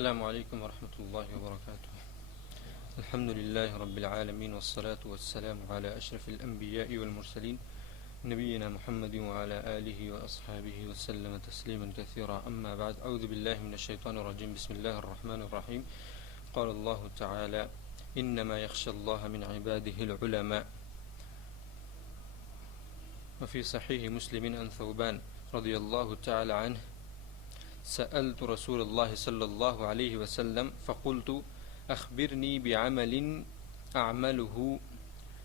السلام عليكم ورحمة الله وبركاته. الحمد لله رب العالمين والصلاة والسلام على أشرف الأنبياء والمرسلين نبينا محمد وعلى آله وأصحابه وسلم تسليما كثيرا. أما بعد، أعوذ بالله من الشيطان الرجيم. بسم الله الرحمن الرحيم. قال الله تعالى: إنما يخشى الله من عباده العلماء. وفي صحيح مسلم عن ثوبان رضي الله تعالى عنه: سألت رسول الله صلى الله عليه وسلم فقلت: أخبرني بعمل أعمله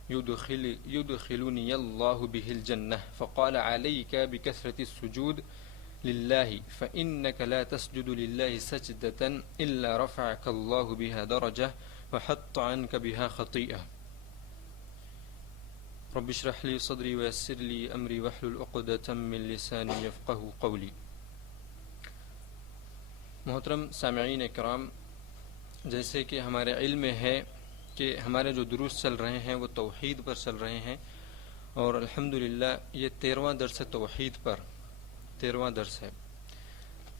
يدخلني الله به الجنة. فقال: عليك بكثرة السجود لله، فإنك لا تسجد لله سجدة إلا رفعك الله بها درجة وحط عنك بها خطيئة. رب اشرح لي صدري ويسر لي أمري واحلل عقدة من لساني يفقهوا قولي. محترم سامعین کرام، جیسے کہ ہمارے علم میں ہے کہ ہمارے جو دروس چل رہے ہیں وہ توحید پر چل رہے ہیں، اور الحمدللہ یہ 13واں درس ہے توحید پر، 13واں درس ہے۔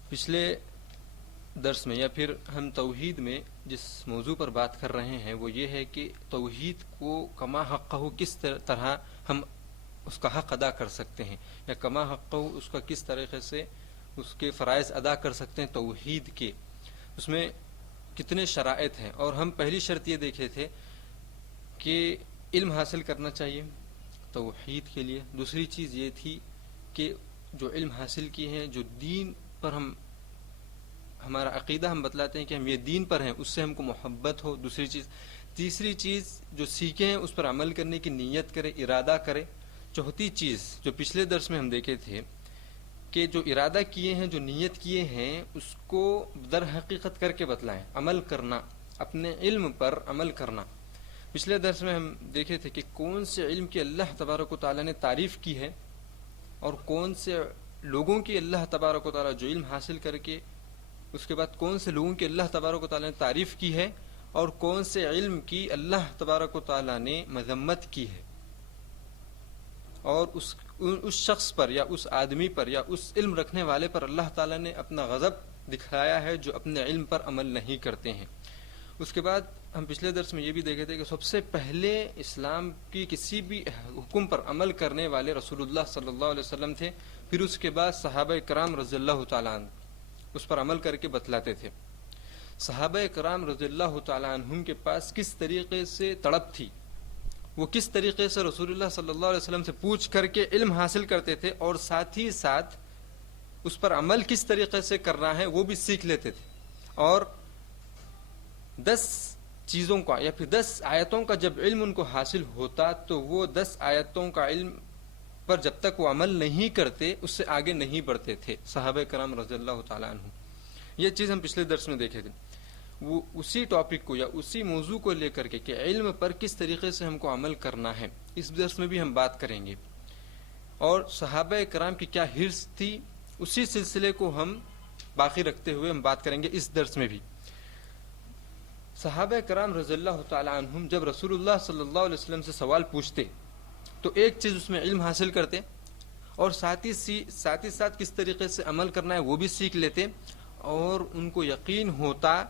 پچھلے درس میں یا پھر ہم توحید میں جس موضوع پر بات کر رہے ہیں وہ یہ ہے کہ توحید کو کما حقہ کس طرح ہم اس کا حق ادا کر سکتے ہیں، یا کما حقہ اس کا کس طریقے سے اس کے فرائض ادا کر سکتے ہیں توحید کے، اس میں کتنے شرائط ہیں۔ اور ہم پہلی شرط یہ دیکھے تھے کہ علم حاصل کرنا چاہیے توحید کے لیے۔ دوسری چیز یہ تھی کہ جو علم حاصل کیے ہیں، جو دین پر ہمارا عقیدہ ہم بتلاتے ہیں کہ ہم یہ دین پر ہیں، اس سے ہم کو محبت ہو۔ دوسری چیز، تیسری چیز جو سیکھے ہیں اس پر عمل کرنے کی نیت کرے، ارادہ کرے۔ چوتھی چیز جو پچھلے درس میں ہم دیکھے تھے کہ جو ارادہ کیے ہیں، جو نیت کیے ہیں، اس کو در حقیقت کر کے بتلائیں، عمل کرنا، اپنے علم پر عمل کرنا۔ پچھلے درس میں ہم دیکھے تھے کہ کون سے علم کی اللہ تبارک و تعالیٰ نے تعریف کی ہے، اور کون سے لوگوں کی اللہ تبارک و تعالیٰ جو علم حاصل کر کے اس کے بعد کون سے لوگوں کی اللہ تبارک و تعالیٰ نے تعریف کی ہے، اور کون سے علم کی اللہ تبارک و تعالیٰ نے مذمت کی ہے، اور اس شخص پر یا اس آدمی پر یا اس علم رکھنے والے پر اللہ تعالیٰ نے اپنا غضب دکھایا ہے جو اپنے علم پر عمل نہیں کرتے ہیں۔ اس کے بعد ہم پچھلے درس میں یہ بھی دیکھے تھے کہ سب سے پہلے اسلام کی کسی بھی حکم پر عمل کرنے والے رسول اللہ صلی اللہ علیہ وسلم تھے، پھر اس کے بعد صحابہ کرام رضی اللہ تعالیٰ عنہ اس پر عمل کر کے بتلاتے تھے۔ صحابہ کرام رضی اللہ تعالیٰ عنہم کے پاس کس طریقے سے تڑپ تھی، وہ کس طریقے سے رسول اللہ صلی اللہ علیہ وسلم سے پوچھ کر کے علم حاصل کرتے تھے، اور ساتھ ہی ساتھ اس پر عمل کس طریقے سے کرنا ہے وہ بھی سیکھ لیتے تھے۔ اور 10 چیزوں کا یا پھر 10 آیتوں کا جب علم ان کو حاصل ہوتا تو وہ 10 آیتوں کا علم پر جب تک وہ عمل نہیں کرتے اس سے آگے نہیں بڑھتے تھے صحابہ کرام رضی اللہ تعالیٰ عنہ۔ یہ چیز ہم پچھلے درس میں دیکھے تھے۔ وہ اسی ٹاپک کو یا اسی موضوع کو لے کر کے کہ علم پر کس طریقے سے ہم کو عمل کرنا ہے، اس درس میں بھی ہم بات کریں گے، اور صحابہ کرام کی کیا حرص تھی اسی سلسلے کو ہم باقی رکھتے ہوئے ہم بات کریں گے اس درس میں بھی۔ صحابہ کرام رضی اللہ تعالیٰ عنہم جب رسول اللہ صلی اللہ علیہ وسلم سے سوال پوچھتے تو ایک چیز اس میں علم حاصل کرتے، اور ساتھ ہی ساتھ کس طریقے سے عمل کرنا ہے وہ بھی سیکھ لیتے، اور ان کو یقین ہوتا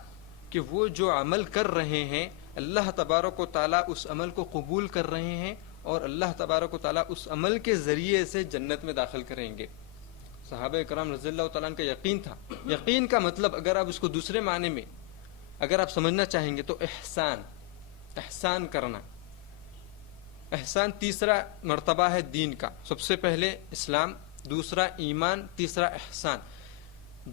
کہ وہ جو عمل کر رہے ہیں اللہ تبارک و تعالیٰ اس عمل کو قبول کر رہے ہیں، اور اللہ تبارک و تعالیٰ اس عمل کے ذریعے سے جنت میں داخل کریں گے۔ صحابہ کرام رضی اللہ تعالیٰ عنہ کا یقین تھا۔ یقین کا مطلب اگر آپ اس کو دوسرے معنی میں اگر آپ سمجھنا چاہیں گے تو احسان کرنا۔ احسان تیسرا مرتبہ ہے دین کا، سب سے پہلے اسلام، دوسرا ایمان، تیسرا احسان۔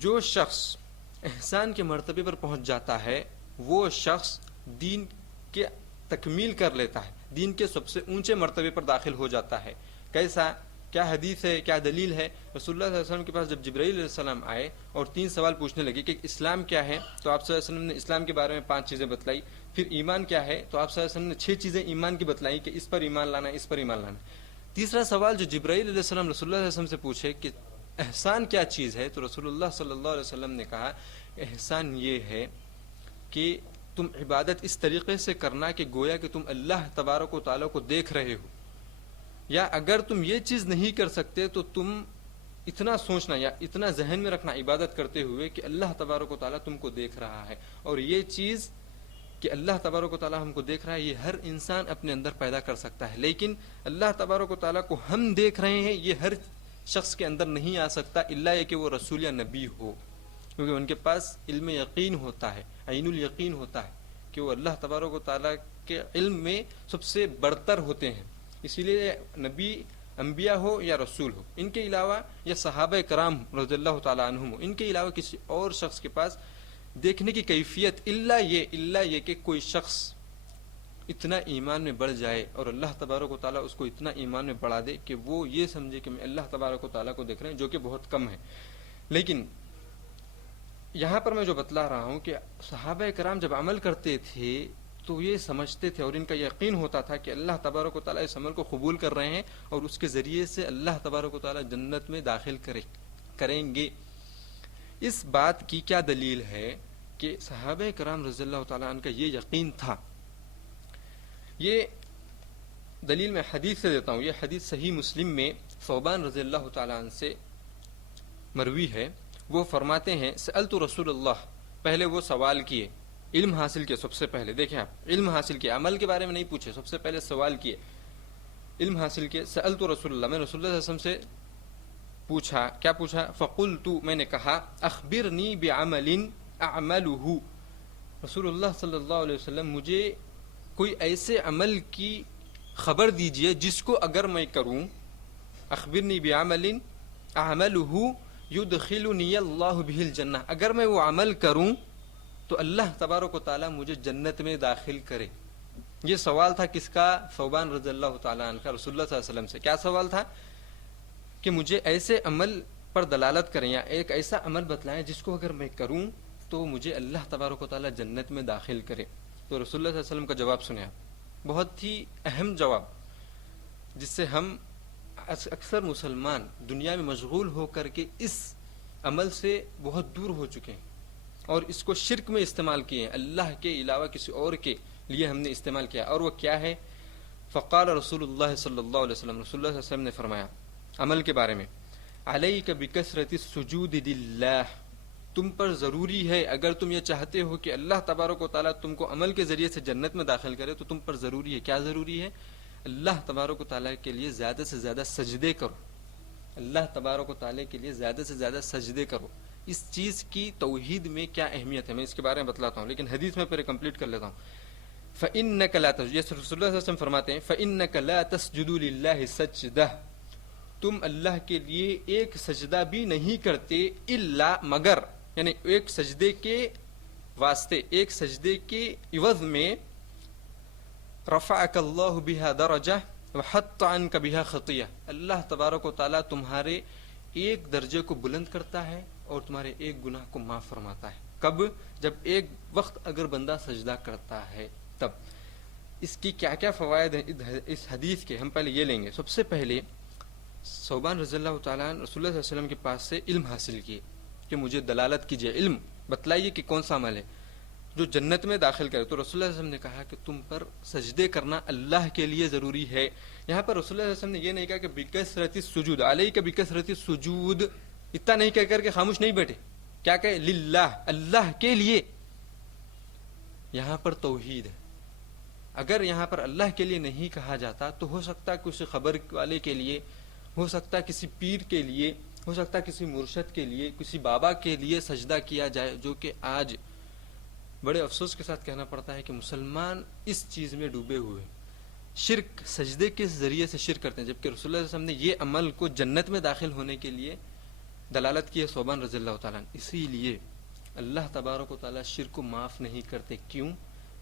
جو شخص احسان کے مرتبے پر پہنچ جاتا ہے وہ شخص دین کے تکمیل کر لیتا ہے، دین کے سب سے اونچے مرتبے پر داخل ہو جاتا ہے۔ کیسا؟ کیا حدیث ہے، کیا دلیل ہے؟ رسول اللہ صلی اللہ علیہ وسلم کے پاس جب جبرائیل علیہ السلام آئے اور 3 سوال پوچھنے لگے کہ اسلام کیا ہے، تو آپ صلی اللہ علیہ وسلم نے اسلام کے بارے میں 5 چیزیں بتلائی۔ پھر ایمان کیا ہے، تو آپ صلی اللہ علیہ وسلم نے 6 چیزیں ایمان کی بتلائی کہ اس پر ایمان لانا، اس پر ایمان لانا۔ تیسرا سوال جو جبرائیل علیہ السلام رسول اللہ علیہ وسلم سے پوچھے کہ احسان کیا چیز ہے، تو رسول اللہ صلی اللہ علیہ وسلم نے کہا احسان یہ ہے کہ تم عبادت اس طریقے سے کرنا کہ گویا کہ تم اللہ تبارک و تعالیٰ کو دیکھ رہے ہو، یا اگر تم یہ چیز نہیں کر سکتے تو تم اتنا سوچنا یا اتنا ذہن میں رکھنا عبادت کرتے ہوئے کہ اللہ تبارک و تعالیٰ تم کو دیکھ رہا ہے. اور یہ چیز کہ اللہ تبارک و تعالیٰ ہم کو دیکھ رہا ہے یہ ہر انسان اپنے اندر پیدا کر سکتا ہے، لیکن اللہ تبارک و تعالیٰ کو ہم دیکھ رہے ہیں یہ ہر شخص کے اندر نہیں آ سکتا الا یہ کہ وہ رسول یا نبی ہو، کیونکہ ان کے پاس علم یقین ہوتا ہے، عین الیقین ہوتا ہے کہ وہ اللہ تبارک و تعالیٰ کے علم میں سب سے برتر ہوتے ہیں. اسی لیے نبی انبیاء ہو یا رسول ہو، ان کے علاوہ یا صحابہ کرام رضی اللہ تعالیٰ عنہم ہو، ان کے علاوہ کسی اور شخص کے پاس دیکھنے کی کیفیت الا یہ کہ کوئی شخص اتنا ایمان میں بڑھ جائے اور اللہ تبارک و تعالیٰ اس کو اتنا ایمان میں بڑھا دے کہ وہ یہ سمجھے کہ میں اللہ تبارک و تعالیٰ کو دیکھ رہے ہیں، جو کہ بہت کم ہے. لیکن یہاں پر میں جو بتلا رہا ہوں کہ صحابہ کرام جب عمل کرتے تھے تو یہ سمجھتے تھے اور ان کا یقین ہوتا تھا کہ اللہ تبارک و تعالیٰ اس عمل کو قبول کر رہے ہیں اور اس کے ذریعے سے اللہ تبارک و تعالیٰ جنت میں داخل کریں گے. اس بات کی کیا دلیل ہے کہ صحابہ کرام رضی اللہ تعالیٰ عنہ کا یہ یقین تھا؟ یہ دلیل میں حدیث سے دیتا ہوں. یہ حدیث صحیح مسلم میں ثوبان رضی اللہ تعالیٰ عنہ سے مروی ہے. وہ فرماتے ہیں سألت رسول اللہ، پہلے وہ سوال کیے، علم حاصل کیے. سب سے پہلے دیکھیں آپ، علم حاصل کیے، عمل کے بارے میں نہیں پوچھے، سب سے پہلے سوال کیے، علم حاصل کیے. سألت رسول اللہ، میں رسول اللہ صلی اللہ علیہ وسلم سے پوچھا. کیا پوچھا؟ فقلت، میں نے کہا، اخبرنی بعمل اعملہ. رسول اللہ صلی اللہ علیہ وسلم مجھے کوئی ایسے عمل کی خبر دیجئے جس کو اگر میں کروں، اخبرنی بعمل اعملہ یدخلنی اللہ بہ الجنہ، اگر میں وہ عمل کروں تو اللہ تبارک و تعالیٰ مجھے جنت میں داخل کرے. یہ سوال تھا کس کا؟ ثوبان رضی اللہ تعالیٰ عنہ کا رسول اللہ صلی اللہ علیہ وسلم سے. کیا سوال تھا؟ کہ مجھے ایسے عمل پر دلالت کریں یا ایک ایسا عمل بتلائیں جس کو اگر میں کروں تو مجھے اللہ تبارک و تعالیٰ جنت میں داخل کرے. تو رسول اللہ صلی اللہ علیہ وسلم کا جواب سنیں آپ، بہت ہی اہم جواب، جس سے ہم اکثر مسلمان دنیا میں مشغول ہو کر کے اس عمل سے بہت دور ہو چکے ہیں اور اس کو شرک میں استعمال کیے ہیں، اللہ کے علاوہ کسی اور کے لیے ہم نے استعمال کیا. اور وہ کیا ہے؟ فقال رسول اللہ صلی اللہ علیہ وسلم، رسول اللہ صلی اللہ علیہ وسلم نے فرمایا عمل کے بارے میں، علیک بکثرت السجود للہ، تم پر ضروری ہے اگر تم یہ چاہتے ہو کہ اللہ تبارک و تعالیٰ تم کو عمل کے ذریعے سے جنت میں داخل کرے تو تم پر ضروری ہے. کیا ضروری ہے؟ اللہ تبارک و تعالیٰ کے لیے زیادہ سے زیادہ سجدے کرو. اللہ تبارک و تعالیٰ کے لیے زیادہ سے زیادہ سجدے کرو. اس چیز کی توحید میں کیا اہمیت ہے میں اس کے بارے میں بتلاتا ہوں، لیکن حدیث میں پہلے کمپلیٹ کر لیتا ہوں. فَإِنَّكَ لَا تَسْجُدُ، یہ رسول اللہ صلی اللہ علیہ وسلم فرماتے ہیں فَإِنَّكَ لَا تَسْجُدُ لِلَّهِ سَجْدَةً، تم اللہ کے لیے ایک سجدہ بھی نہیں کرتے الا مگر، یعنی ایک سجدے کے واسطے، ایک سجدے کے عوض میں رفعک اللہ بها درجہ وحط عنک بها خطیہ، اللہ تبارک و تعالیٰ تمہارے ایک درجے کو بلند کرتا ہے اور تمہارے ایک گناہ کو معاف فرماتا ہے. کب؟ جب ایک وقت اگر بندہ سجدہ کرتا ہے تب. اس کی کیا کیا فوائد ہیں اس حدیث کے، ہم پہلے یہ لیں گے. سب سے پہلے ثوبان رضی اللہ تعالیٰ عنہ رسول اللہ صلی اللہ علیہ وسلم کے پاس سے علم حاصل کیے کہ مجھے دلالت کیجیے، علم بتلائیے کہ کون سا عمل ہے جو جنت میں داخل کرے. تو رسول اللہ صلی اللہ علیہ وسلم نے کہا کہ تم پر سجدے کرنا اللہ کے لیے ضروری ہے. یہاں پر رسول اللہ صلی اللہ علیہ وسلم نے یہ نہیں کہا کہ بکثرت السجود، علیک بکثرت السجود، اتنا نہیں کہہ کر کے خاموش نہیں بیٹھے. کیا کہے؟ للہ، اللہ کے لیے. یہاں پر توحید ہے. اگر یہاں پر اللہ کے لیے نہیں کہا جاتا تو ہو سکتا کسی خبر والے کے لیے، ہو سکتا کسی پیر کے لیے، ہو سکتا کسی مرشد کے لیے، کسی بابا کے لیے سجدہ کیا جائے، جو کہ آج بڑے افسوس کے ساتھ کہنا پڑتا ہے کہ مسلمان اس چیز میں ڈوبے ہوئے، شرک، سجدے کے ذریعے سے شرک کرتے ہیں. جبکہ رسول اللہ صلی اللہ علیہ وسلم نے یہ عمل کو جنت میں داخل ہونے کے لیے دلالت کی ہے ثوبان رضی اللہ تعالیٰ عنہ. اسی لیے اللہ تبارک و تعالیٰ شرک کو معاف نہیں کرتے. کیوں؟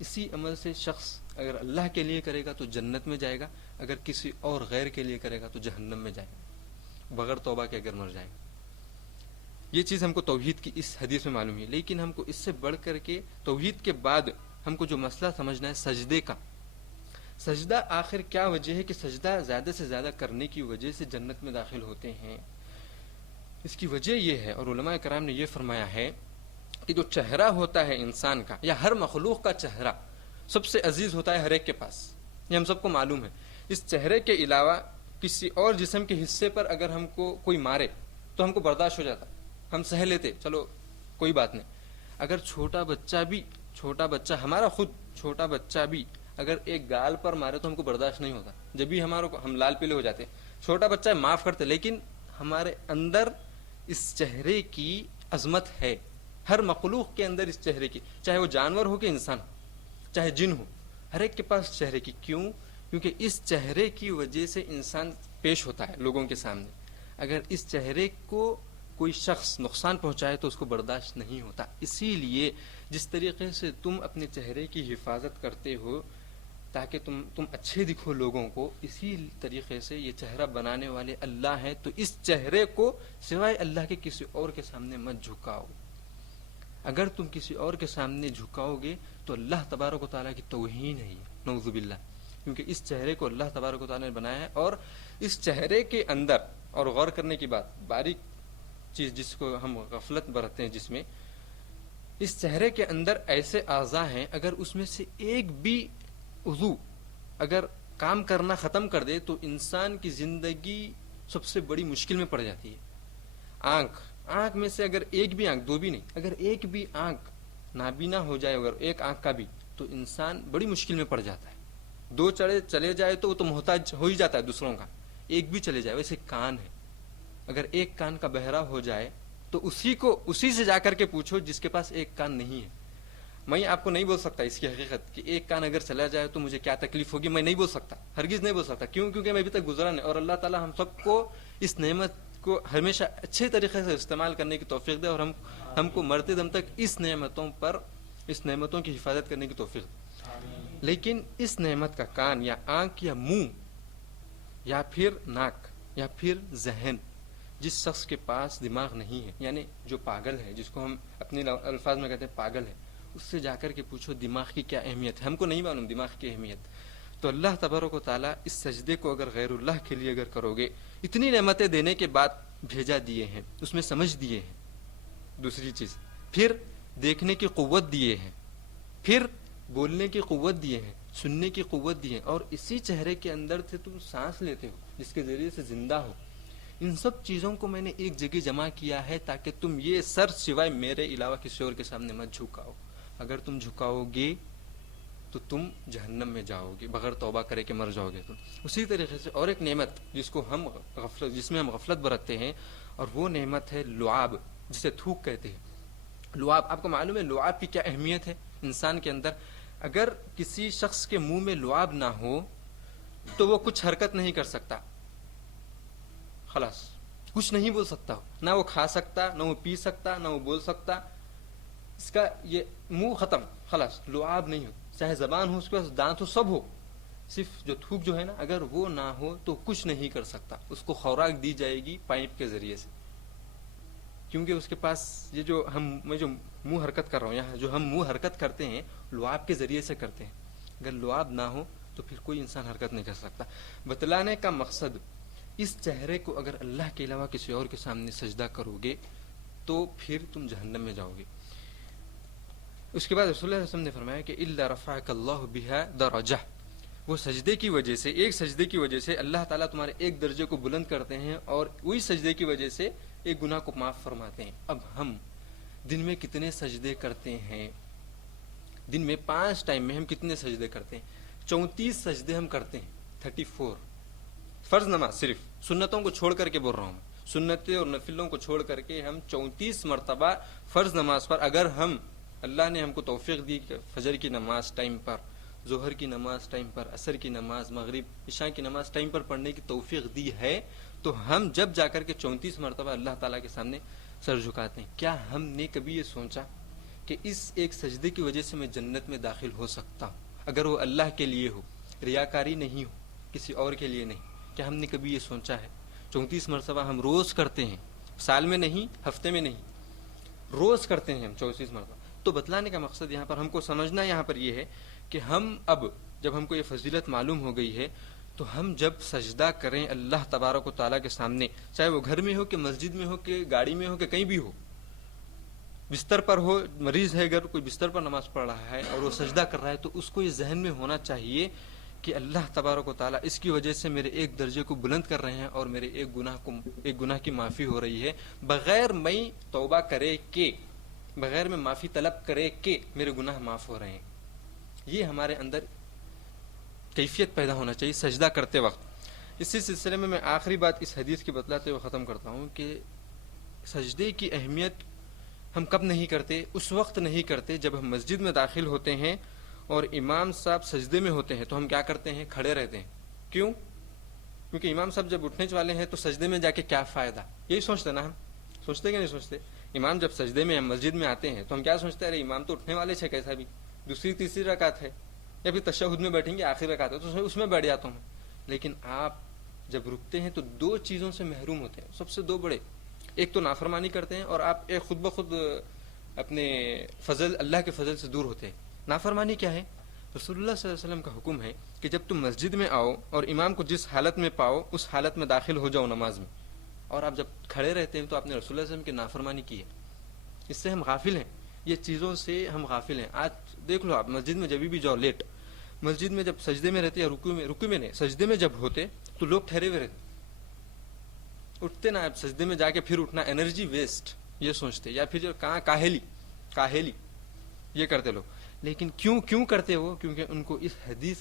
اسی عمل سے شخص اگر اللہ کے لیے کرے گا تو جنت میں جائے گا، اگر کسی اور غیر کے لیے کرے گا تو جہنم میں جائے گا، بغیر توبہ کے اگر مر جائے گا. یہ چیز ہم کو توحید کی اس حدیث میں معلوم ہے. لیکن ہم کو اس سے بڑھ کر کے توحید کے بعد ہم کو جو مسئلہ سمجھنا ہے سجدے کا. سجدہ آخر کیا وجہ ہے کہ سجدہ زیادہ سے زیادہ کرنے کی وجہ سے جنت میں داخل ہوتے ہیں؟ اس کی وجہ یہ ہے، اور علماء کرام نے یہ فرمایا ہے کہ جو چہرہ ہوتا ہے انسان کا یا ہر مخلوق کا چہرہ سب سے عزیز ہوتا ہے ہر ایک کے پاس، یہ ہم سب کو معلوم ہے. اس چہرے کے علاوہ کسی اور جسم کے حصے پر اگر ہم کو کوئی مارے تو ہم کو برداشت ہو جاتا, ہم سہ لیتے, چلو کوئی بات نہیں. اگر چھوٹا بچہ ہمارا خود چھوٹا بچہ بھی اگر ایک گال پر مارے تو ہم کو برداشت نہیں ہوتا, جب بھی ہم لال پیلے ہو جاتے. چھوٹا بچہ معاف کرتے, لیکن ہمارے اندر اس چہرے کی عظمت ہے, ہر مخلوق کے اندر اس چہرے کی, چاہے وہ جانور ہو کہ انسان ہو, چاہے جن ہو, ہر ایک کے پاس چہرے کی. کیوں؟ کیونکہ اس چہرے کی وجہ سے انسان پیش ہوتا ہے لوگوں کے سامنے. اگر اس چہرے کو کوئی شخص نقصان پہنچائے تو اس کو برداشت نہیں ہوتا. اسی لیے جس طریقے سے تم اپنے چہرے کی حفاظت کرتے ہو تاکہ تم اچھے دکھو لوگوں کو, اسی طریقے سے یہ چہرہ بنانے والے اللہ ہیں. تو اس چہرے کو سوائے اللہ کے کسی اور کے سامنے مت جھکاؤ. اگر تم کسی اور کے سامنے جھکاؤ گے تو اللہ تبارک و تعالیٰ کی توہین ہے, نعوذ باللہ. کیونکہ اس چہرے کو اللہ تبارک و تعالیٰ نے بنایا ہے, اور اس چہرے کے اندر, اور غور کرنے کی بات, باریک چیز جس کو ہم غفلت برتتے ہیں, جس میں اس چہرے کے اندر ایسے اعضاء ہیں, اگر اس میں سے ایک بھی عضو اگر کام کرنا ختم کر دے تو انسان کی زندگی سب سے بڑی مشکل میں پڑ جاتی ہے. آنکھ میں سے اگر ایک بھی آنکھ, دو بھی نہیں, اگر ایک بھی آنکھ نابینا ہو جائے, اگر ایک آنکھ کا بھی, تو انسان بڑی مشکل میں پڑ جاتا ہے. دو چلے جائے تو وہ تو محتاج ہو ہی جاتا ہے دوسروں کا, ایک بھی چلے جائے. ویسے کان ہے, اگر ایک کان کا بہرا ہو جائے تو اسی سے جا کر کے پوچھو جس کے پاس ایک کان نہیں ہے. میں آپ کو نہیں بول سکتا اس کی حقیقت کہ ایک کان اگر چلا جائے تو مجھے کیا تکلیف ہوگی, میں نہیں بول سکتا, ہرگز نہیں بول سکتا. کیوں؟ کیونکہ میں ابھی تک گزرا نہیں. اور اللہ تعالیٰ ہم سب کو اس نعمت کو ہمیشہ اچھے طریقے سے استعمال کرنے کی توفیق دے, اور ہم کو مرتے دم تک اس نعمتوں کی حفاظت کرنے کی توفیق دے. لیکن اس نعمت کا کان یا آنکھ یا منہ یا پھر ناک یا پھر ذہن, جس شخص کے پاس دماغ نہیں ہے, یعنی جو پاگل ہے, جس کو ہم اپنے الفاظ میں کہتے ہیں پاگل ہے, اس سے جا کر کے پوچھو دماغ کی کیا اہمیت ہے. ہم کو نہیں معلوم دماغ کی اہمیت. تو اللہ تبارک و تعالیٰ اس سجدے کو اگر غیر اللہ کے لیے اگر کرو گے, اتنی نعمتیں دینے کے بعد بھیجا دیے ہیں, اس میں سمجھ دیے ہیں, دوسری چیز پھر دیکھنے کی قوت دیے ہیں, پھر بولنے کی قوت دیے ہیں, سننے کی قوت دی ہے, اور اسی چہرے کے اندر سے تم سانس لیتے ہو جس کے ذریعے سے زندہ ہو. ان سب چیزوں کو میں نے ایک جگہ جمع کیا ہے تاکہ تم یہ سر سوائے میرے علاوہ کسی اور کے سامنے مت جھکاؤ. اگر تم جھکاؤ گے تو تم جہنم میں جاؤ گے, بغیر توبہ کرے کہ مر جاؤ گے تم. اسی طریقے سے اور ایک نعمت جس میں ہم غفلت برتتے ہیں, اور وہ نعمت ہے لعاب, جسے تھوک کہتے ہیں. لعاب, آپ کو معلوم ہے لعاب کی کیا اہمیت ہے انسان کے اندر؟ اگر کسی شخص کے منہ میں لعاب نہ ہو تو وہ کچھ حرکت نہیں کر سکتا, خلاص کچھ نہیں بول سکتا, نہ وہ کھا سکتا, نہ وہ پی سکتا, نہ وہ بول سکتا. اس کا یہ منہ ختم, خلاص لعاب نہیں ہو. چاہے زبان ہو, اس کے پاس دانت ہو, سب ہو, صرف جو تھوک جو ہے نا, اگر وہ نہ ہو تو کچھ نہیں کر سکتا. اس کو خوراک دی جائے گی پائپ کے ذریعے سے, کیونکہ اس کے پاس یہ جو میں جو منہ حرکت کر رہا ہوں یہاں, جو ہم منہ حرکت کرتے ہیں لعاب کے ذریعے سے کرتے ہیں. اگر لعاب نہ ہو تو پھر کوئی انسان حرکت نہیں کر سکتا. بتلانے کا مقصد, اس چہرے کو اگر اللہ کے علاوہ کسی اور کے سامنے سجدہ کرو گے تو پھر تم جہنم میں جاؤ گے. اس کے بعد رسول اللہ صلی اللہ علیہ وسلم نے فرمایا کہ الا رفعک اللہ بہا درجہ, وہ سجدے کی وجہ سے, ایک سجدے کی وجہ سے اللہ تعالیٰ تمہارے ایک درجے کو بلند کرتے ہیں, اور وہی سجدے کی وجہ سے ایک گناہ کو معاف فرماتے ہیں. اب ہم دن میں کتنے سجدے کرتے ہیں؟ دن میں 5 ٹائم میں ہم کتنے سجدے کرتے ہیں؟ 34 سجدے ہم کرتے ہیں, 34. فرض نماز صرف, سنتوں کو چھوڑ کر کے بول رہا ہوں, سنتیں اور نفلوں کو چھوڑ کر کے ہم 34 مرتبہ فرض نماز پر, اگر اللہ نے ہم کو توفیق دی کہ فجر کی نماز ٹائم پر, ظہر کی نماز ٹائم پر, عصر کی نماز, مغرب عشاء کی نماز ٹائم پر پڑھنے کی توفیق دی ہے, تو ہم جب جا کر کے 34 مرتبہ اللہ تعالیٰ کے سامنے سر جھکاتے ہیں. کیا ہم نے کبھی یہ سوچا کہ اس ایک سجدے کی وجہ سے میں جنت میں داخل ہو سکتا ہوں, اگر وہ اللہ کے لیے ہو, ریاکاری نہیں ہو, کسی اور کے لیے نہیں؟ کیا ہم نے کبھی یہ سوچا ہے؟ 34 مرتبہ ہم روز کرتے ہیں, سال میں نہیں, ہفتے میں نہیں, روز کرتے ہیں ہم 34 مرتبہ. تو بتلانے کا مقصد یہاں پر, ہم کو سمجھنا یہاں پر یہ ہے کہ ہم اب جب ہم کو یہ فضیلت معلوم ہو گئی ہے تو ہم جب سجدہ کریں اللہ تبارک و تعالیٰ کے سامنے, چاہے وہ گھر میں ہو کہ مسجد میں ہو کہ گاڑی میں ہو کہ کہیں بھی ہو, بستر پر ہو, مریض ہے اگر کوئی بستر پر نماز پڑھ رہا ہے اور وہ سجدہ کر رہا ہے, تو اس کو یہ ذہن میں ہونا چاہیے کہ اللہ تبارک و تعالیٰ اس کی وجہ سے میرے ایک درجے کو بلند کر رہے ہیں اور میرے ایک گناہ کی معافی ہو رہی ہے، بغیر میں توبہ کرے کہ، بغیر میں معافی طلب کرے کہ میرے گناہ معاف ہو رہے ہیں. یہ ہمارے اندر کیفیت پیدا ہونا چاہیے سجدہ کرتے وقت. اسی سلسلے میں آخری بات اس حدیث کی بتلاتے ہوئے ختم کرتا ہوں کہ سجدے کی اہمیت ہم کب نہیں کرتے؟ اس وقت نہیں کرتے جب ہم مسجد میں داخل ہوتے ہیں اور امام صاحب سجدے میں ہوتے ہیں تو ہم کیا کرتے ہیں؟ کھڑے رہتے ہیں. کیوں؟ کیونکہ امام صاحب جب اٹھنے والے ہیں تو سجدے میں جا کے کیا فائدہ، یہی سوچتے نا. ہم سوچتے کہ نہیں سوچتے؟ امام جب سجدے میں مسجد میں آتے ہیں تو ہم کیا سوچتے ہیں؟ ارے امام تو اٹھنے والے ہیں، کیسا بھی دوسری تیسری رکعت ہے یا پھر تشہد میں بیٹھیں گے آخری رکعت ہے تو اس میں بیٹھ جاتا ہوں. لیکن آپ جب رکتے ہیں تو دو چیزوں سے محروم ہوتے ہیں، سب سے دو بڑے. ایک تو نافرمانی کرتے ہیں اور آپ ایک خود بخود اپنے فضل، اللہ کے فضل سے دور ہوتے ہیں. نافرمانی کیا ہے؟ رسول اللہ صلی اللہ علیہ وسلم کا حکم ہے کہ جب تم مسجد میں آؤ اور امام کو جس حالت میں پاؤ اس حالت میں داخل ہو جاؤ نماز میں، اور آپ جب کھڑے رہتے ہیں تو آپ نے رسول اللہ صلی اللہ علیہ وسلم کی نافرمانی کی ہے. اس سے ہم غافل ہیں، یہ چیزوں سے ہم غافل ہیں. آج دیکھ لو، آپ مسجد میں جب بھی جاؤ لیٹ، مسجد میں جب سجدے میں رہتے یا رکوع میں نہیں، سجدے میں جب ہوتے تو لوگ ٹھہرے ہوئے رہتے، اٹھتے نا. اب سجدے میں جا کے پھر اٹھنا انرجی ویسٹ، یہ سوچتے. یا پھر جو کہاں کاہلی یہ کرتے لوگ. لیکن کیوں کرتے وہ؟ کیونکہ ان کو اس حدیث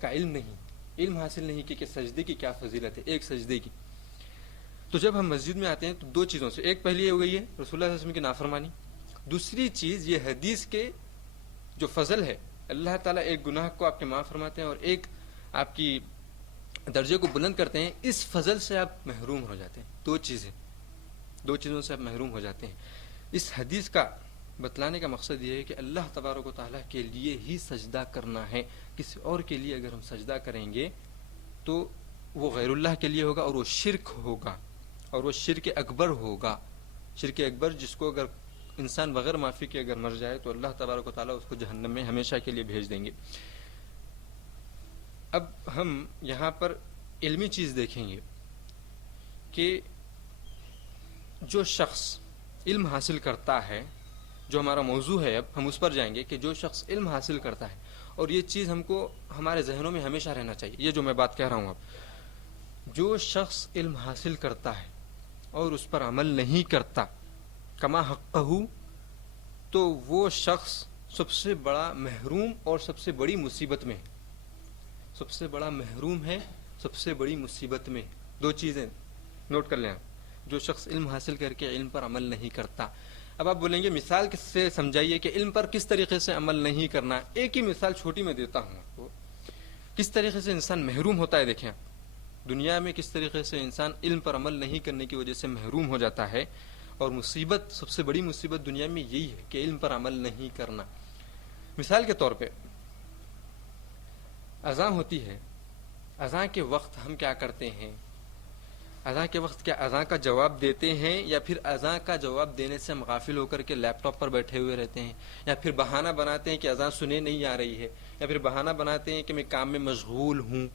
کا علم حاصل نہیں کہ سجدے کی کیا فضیلت ہے، ایک سجدے کی. تو جب ہم مسجد میں آتے ہیں تو دو چیزوں سے، ایک پہلی یہ ہو گئی ہے رسول اللہ صلی اللہ علیہ وسلم کی نافرمانی، دوسری چیز یہ حدیث کے جو فضل ہے، اللہ تعالیٰ ایک گناہ کو آپ کے معاف فرماتے ہیں اور ایک آپ کی درجے کو بلند کرتے ہیں. اس فضل سے آپ محروم ہو جاتے ہیں. دو چیزوں سے آپ محروم ہو جاتے ہیں. اس حدیث کا بتلانے کا مقصد یہ ہے کہ اللہ تبارک و تعالیٰ کے لیے ہی سجدہ کرنا ہے. کسی اور کے لیے اگر ہم سجدہ کریں گے تو وہ غیر اللہ کے لیے ہوگا اور وہ شرک ہوگا، اور وہ شرک اکبر ہوگا. شرک اکبر جس کو اگر انسان بغیر معافی کے اگر مر جائے تو اللہ تبارک و تعالیٰ اس کو جہنم میں ہمیشہ کے لیے بھیج دیں گے. اب ہم یہاں پر علمی چیز دیکھیں گے کہ جو شخص علم حاصل کرتا ہے، جو ہمارا موضوع ہے، اب ہم اس پر جائیں گے کہ جو شخص علم حاصل کرتا ہے، اور یہ چیز ہم کو ہمارے ذہنوں میں ہمیشہ رہنا چاہیے، یہ جو میں بات کہہ رہا ہوں اب، جو شخص علم حاصل کرتا ہے اور اس پر عمل نہیں کرتا کما حقہ، تو وہ شخص سب سے بڑا محروم اور سب سے بڑی مصیبت میں ہے. سب سے بڑا محروم ہے، سب سے بڑی مصیبت میں. دو چیزیں نوٹ کر لیں آپ. جو شخص علم حاصل کر کے علم پر عمل نہیں کرتا. اب آپ بولیں گے مثال کس سے سمجھائیے کہ علم پر کس طریقے سے عمل نہیں کرنا. ایک ہی مثال چھوٹی میں دیتا ہوں آپ کو، کس طریقے سے انسان محروم ہوتا ہے. دیکھیں دنیا میں کس طریقے سے انسان علم پر عمل نہیں کرنے کی وجہ سے محروم ہو جاتا ہے، اور مصیبت، سب سے بڑی مصیبت دنیا میں یہی ہے کہ علم پر عمل نہیں کرنا. مثال کے طور پہ اذان ہوتی ہے، اذان کے وقت ہم کیا کرتے ہیں؟ اذان کے وقت کیا اذان کا جواب دیتے ہیں، یا پھر اذان کا جواب دینے سے ہم غافل ہو کر کے لیپ ٹاپ پر بیٹھے ہوئے رہتے ہیں، یا پھر بہانہ بناتے ہیں کہ اذان سنے نہیں آ رہی ہے، یا پھر بہانہ بناتے ہیں کہ میں کام میں مشغول ہوں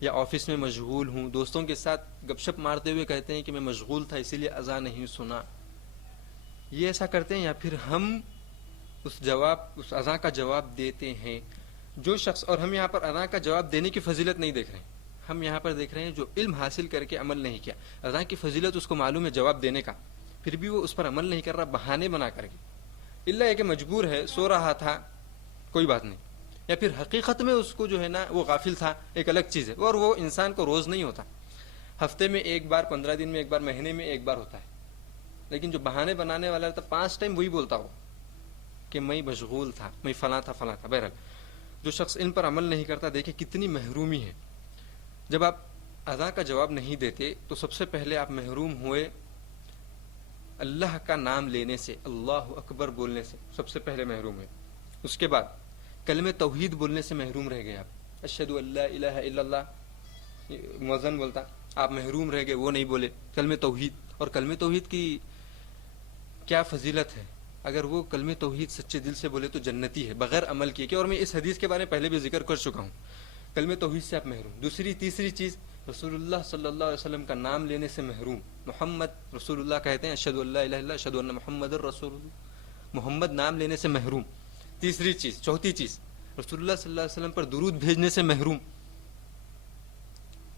یا آفس میں مشغول ہوں، دوستوں کے ساتھ گپ شپ مارتے ہوئے کہتے ہیں کہ میں مشغول تھا اسی لیے اذان نہیں سنا. یہ ایسا کرتے ہیں، یا پھر ہم اس اذان کا جواب دیتے ہیں. جو شخص، اور ہم یہاں پر اذان کا جواب دینے کی فضیلت نہیں دیکھ رہے ہیں، ہم یہاں پر دیکھ رہے ہیں جو علم حاصل کر کے عمل نہیں کیا. اذان کی فضیلت اس کو معلوم ہے جواب دینے کا، پھر بھی وہ اس پر عمل نہیں کر رہا، بہانے بنا کر کے. اللہ ہے کہ مجبور ہے، سو رہا تھا، کوئی بات نہیں. یا پھر حقیقت میں اس کو جو ہے نا وہ غافل تھا، ایک الگ چیز ہے. اور وہ انسان کو روز نہیں ہوتا، ہفتے میں ایک بار، 15 دن میں ایک بار، مہینے میں ایک بار ہوتا ہے. لیکن جو بہانے بنانے والا تھا 5 ٹائم وہی بولتا ہو کہ میں مشغول تھا، میں فلاں تھا. بہرحال جو شخص ان پر عمل نہیں کرتا، دیکھیں کتنی محرومی ہے. جب آپ اذان کا جواب نہیں دیتے تو سب سے پہلے آپ محروم ہوئے اللہ کا نام لینے سے، اللہ اکبر بولنے سے سب سے پہلے محروم ہوئے. اس کے بعد کلمہ توحید بولنے سے محروم رہ گئے. آپ اشہد ان لا الہ الا اللہ مؤذن بولتا، آپ محروم رہ گئے، وہ نہیں بولے کلمہ توحید. اور کلمہ توحید کی کیا فضیلت ہے، اگر وہ کلمہ توحید سچے دل سے بولے تو جنتی ہے بغیر عمل کیے. کہ اور میں اس حدیث کے بارے میں پہلے بھی ذکر کر چکا ہوں. کلمہ توحید سے آپ محروم. تیسری چیز رسول اللہ صلی اللہ علیہ وسلم کا نام لینے سے محروم. محمد رسول اللہ کہتے ہیں، اشہد ان لا الہ الا اللہ اشہد ان محمد الرسول اللہ، محمد نام لینے سے محروم. چوتھی چیز رسول اللہ صلی اللہ علیہ وسلم پر درود بھیجنے سے محروم.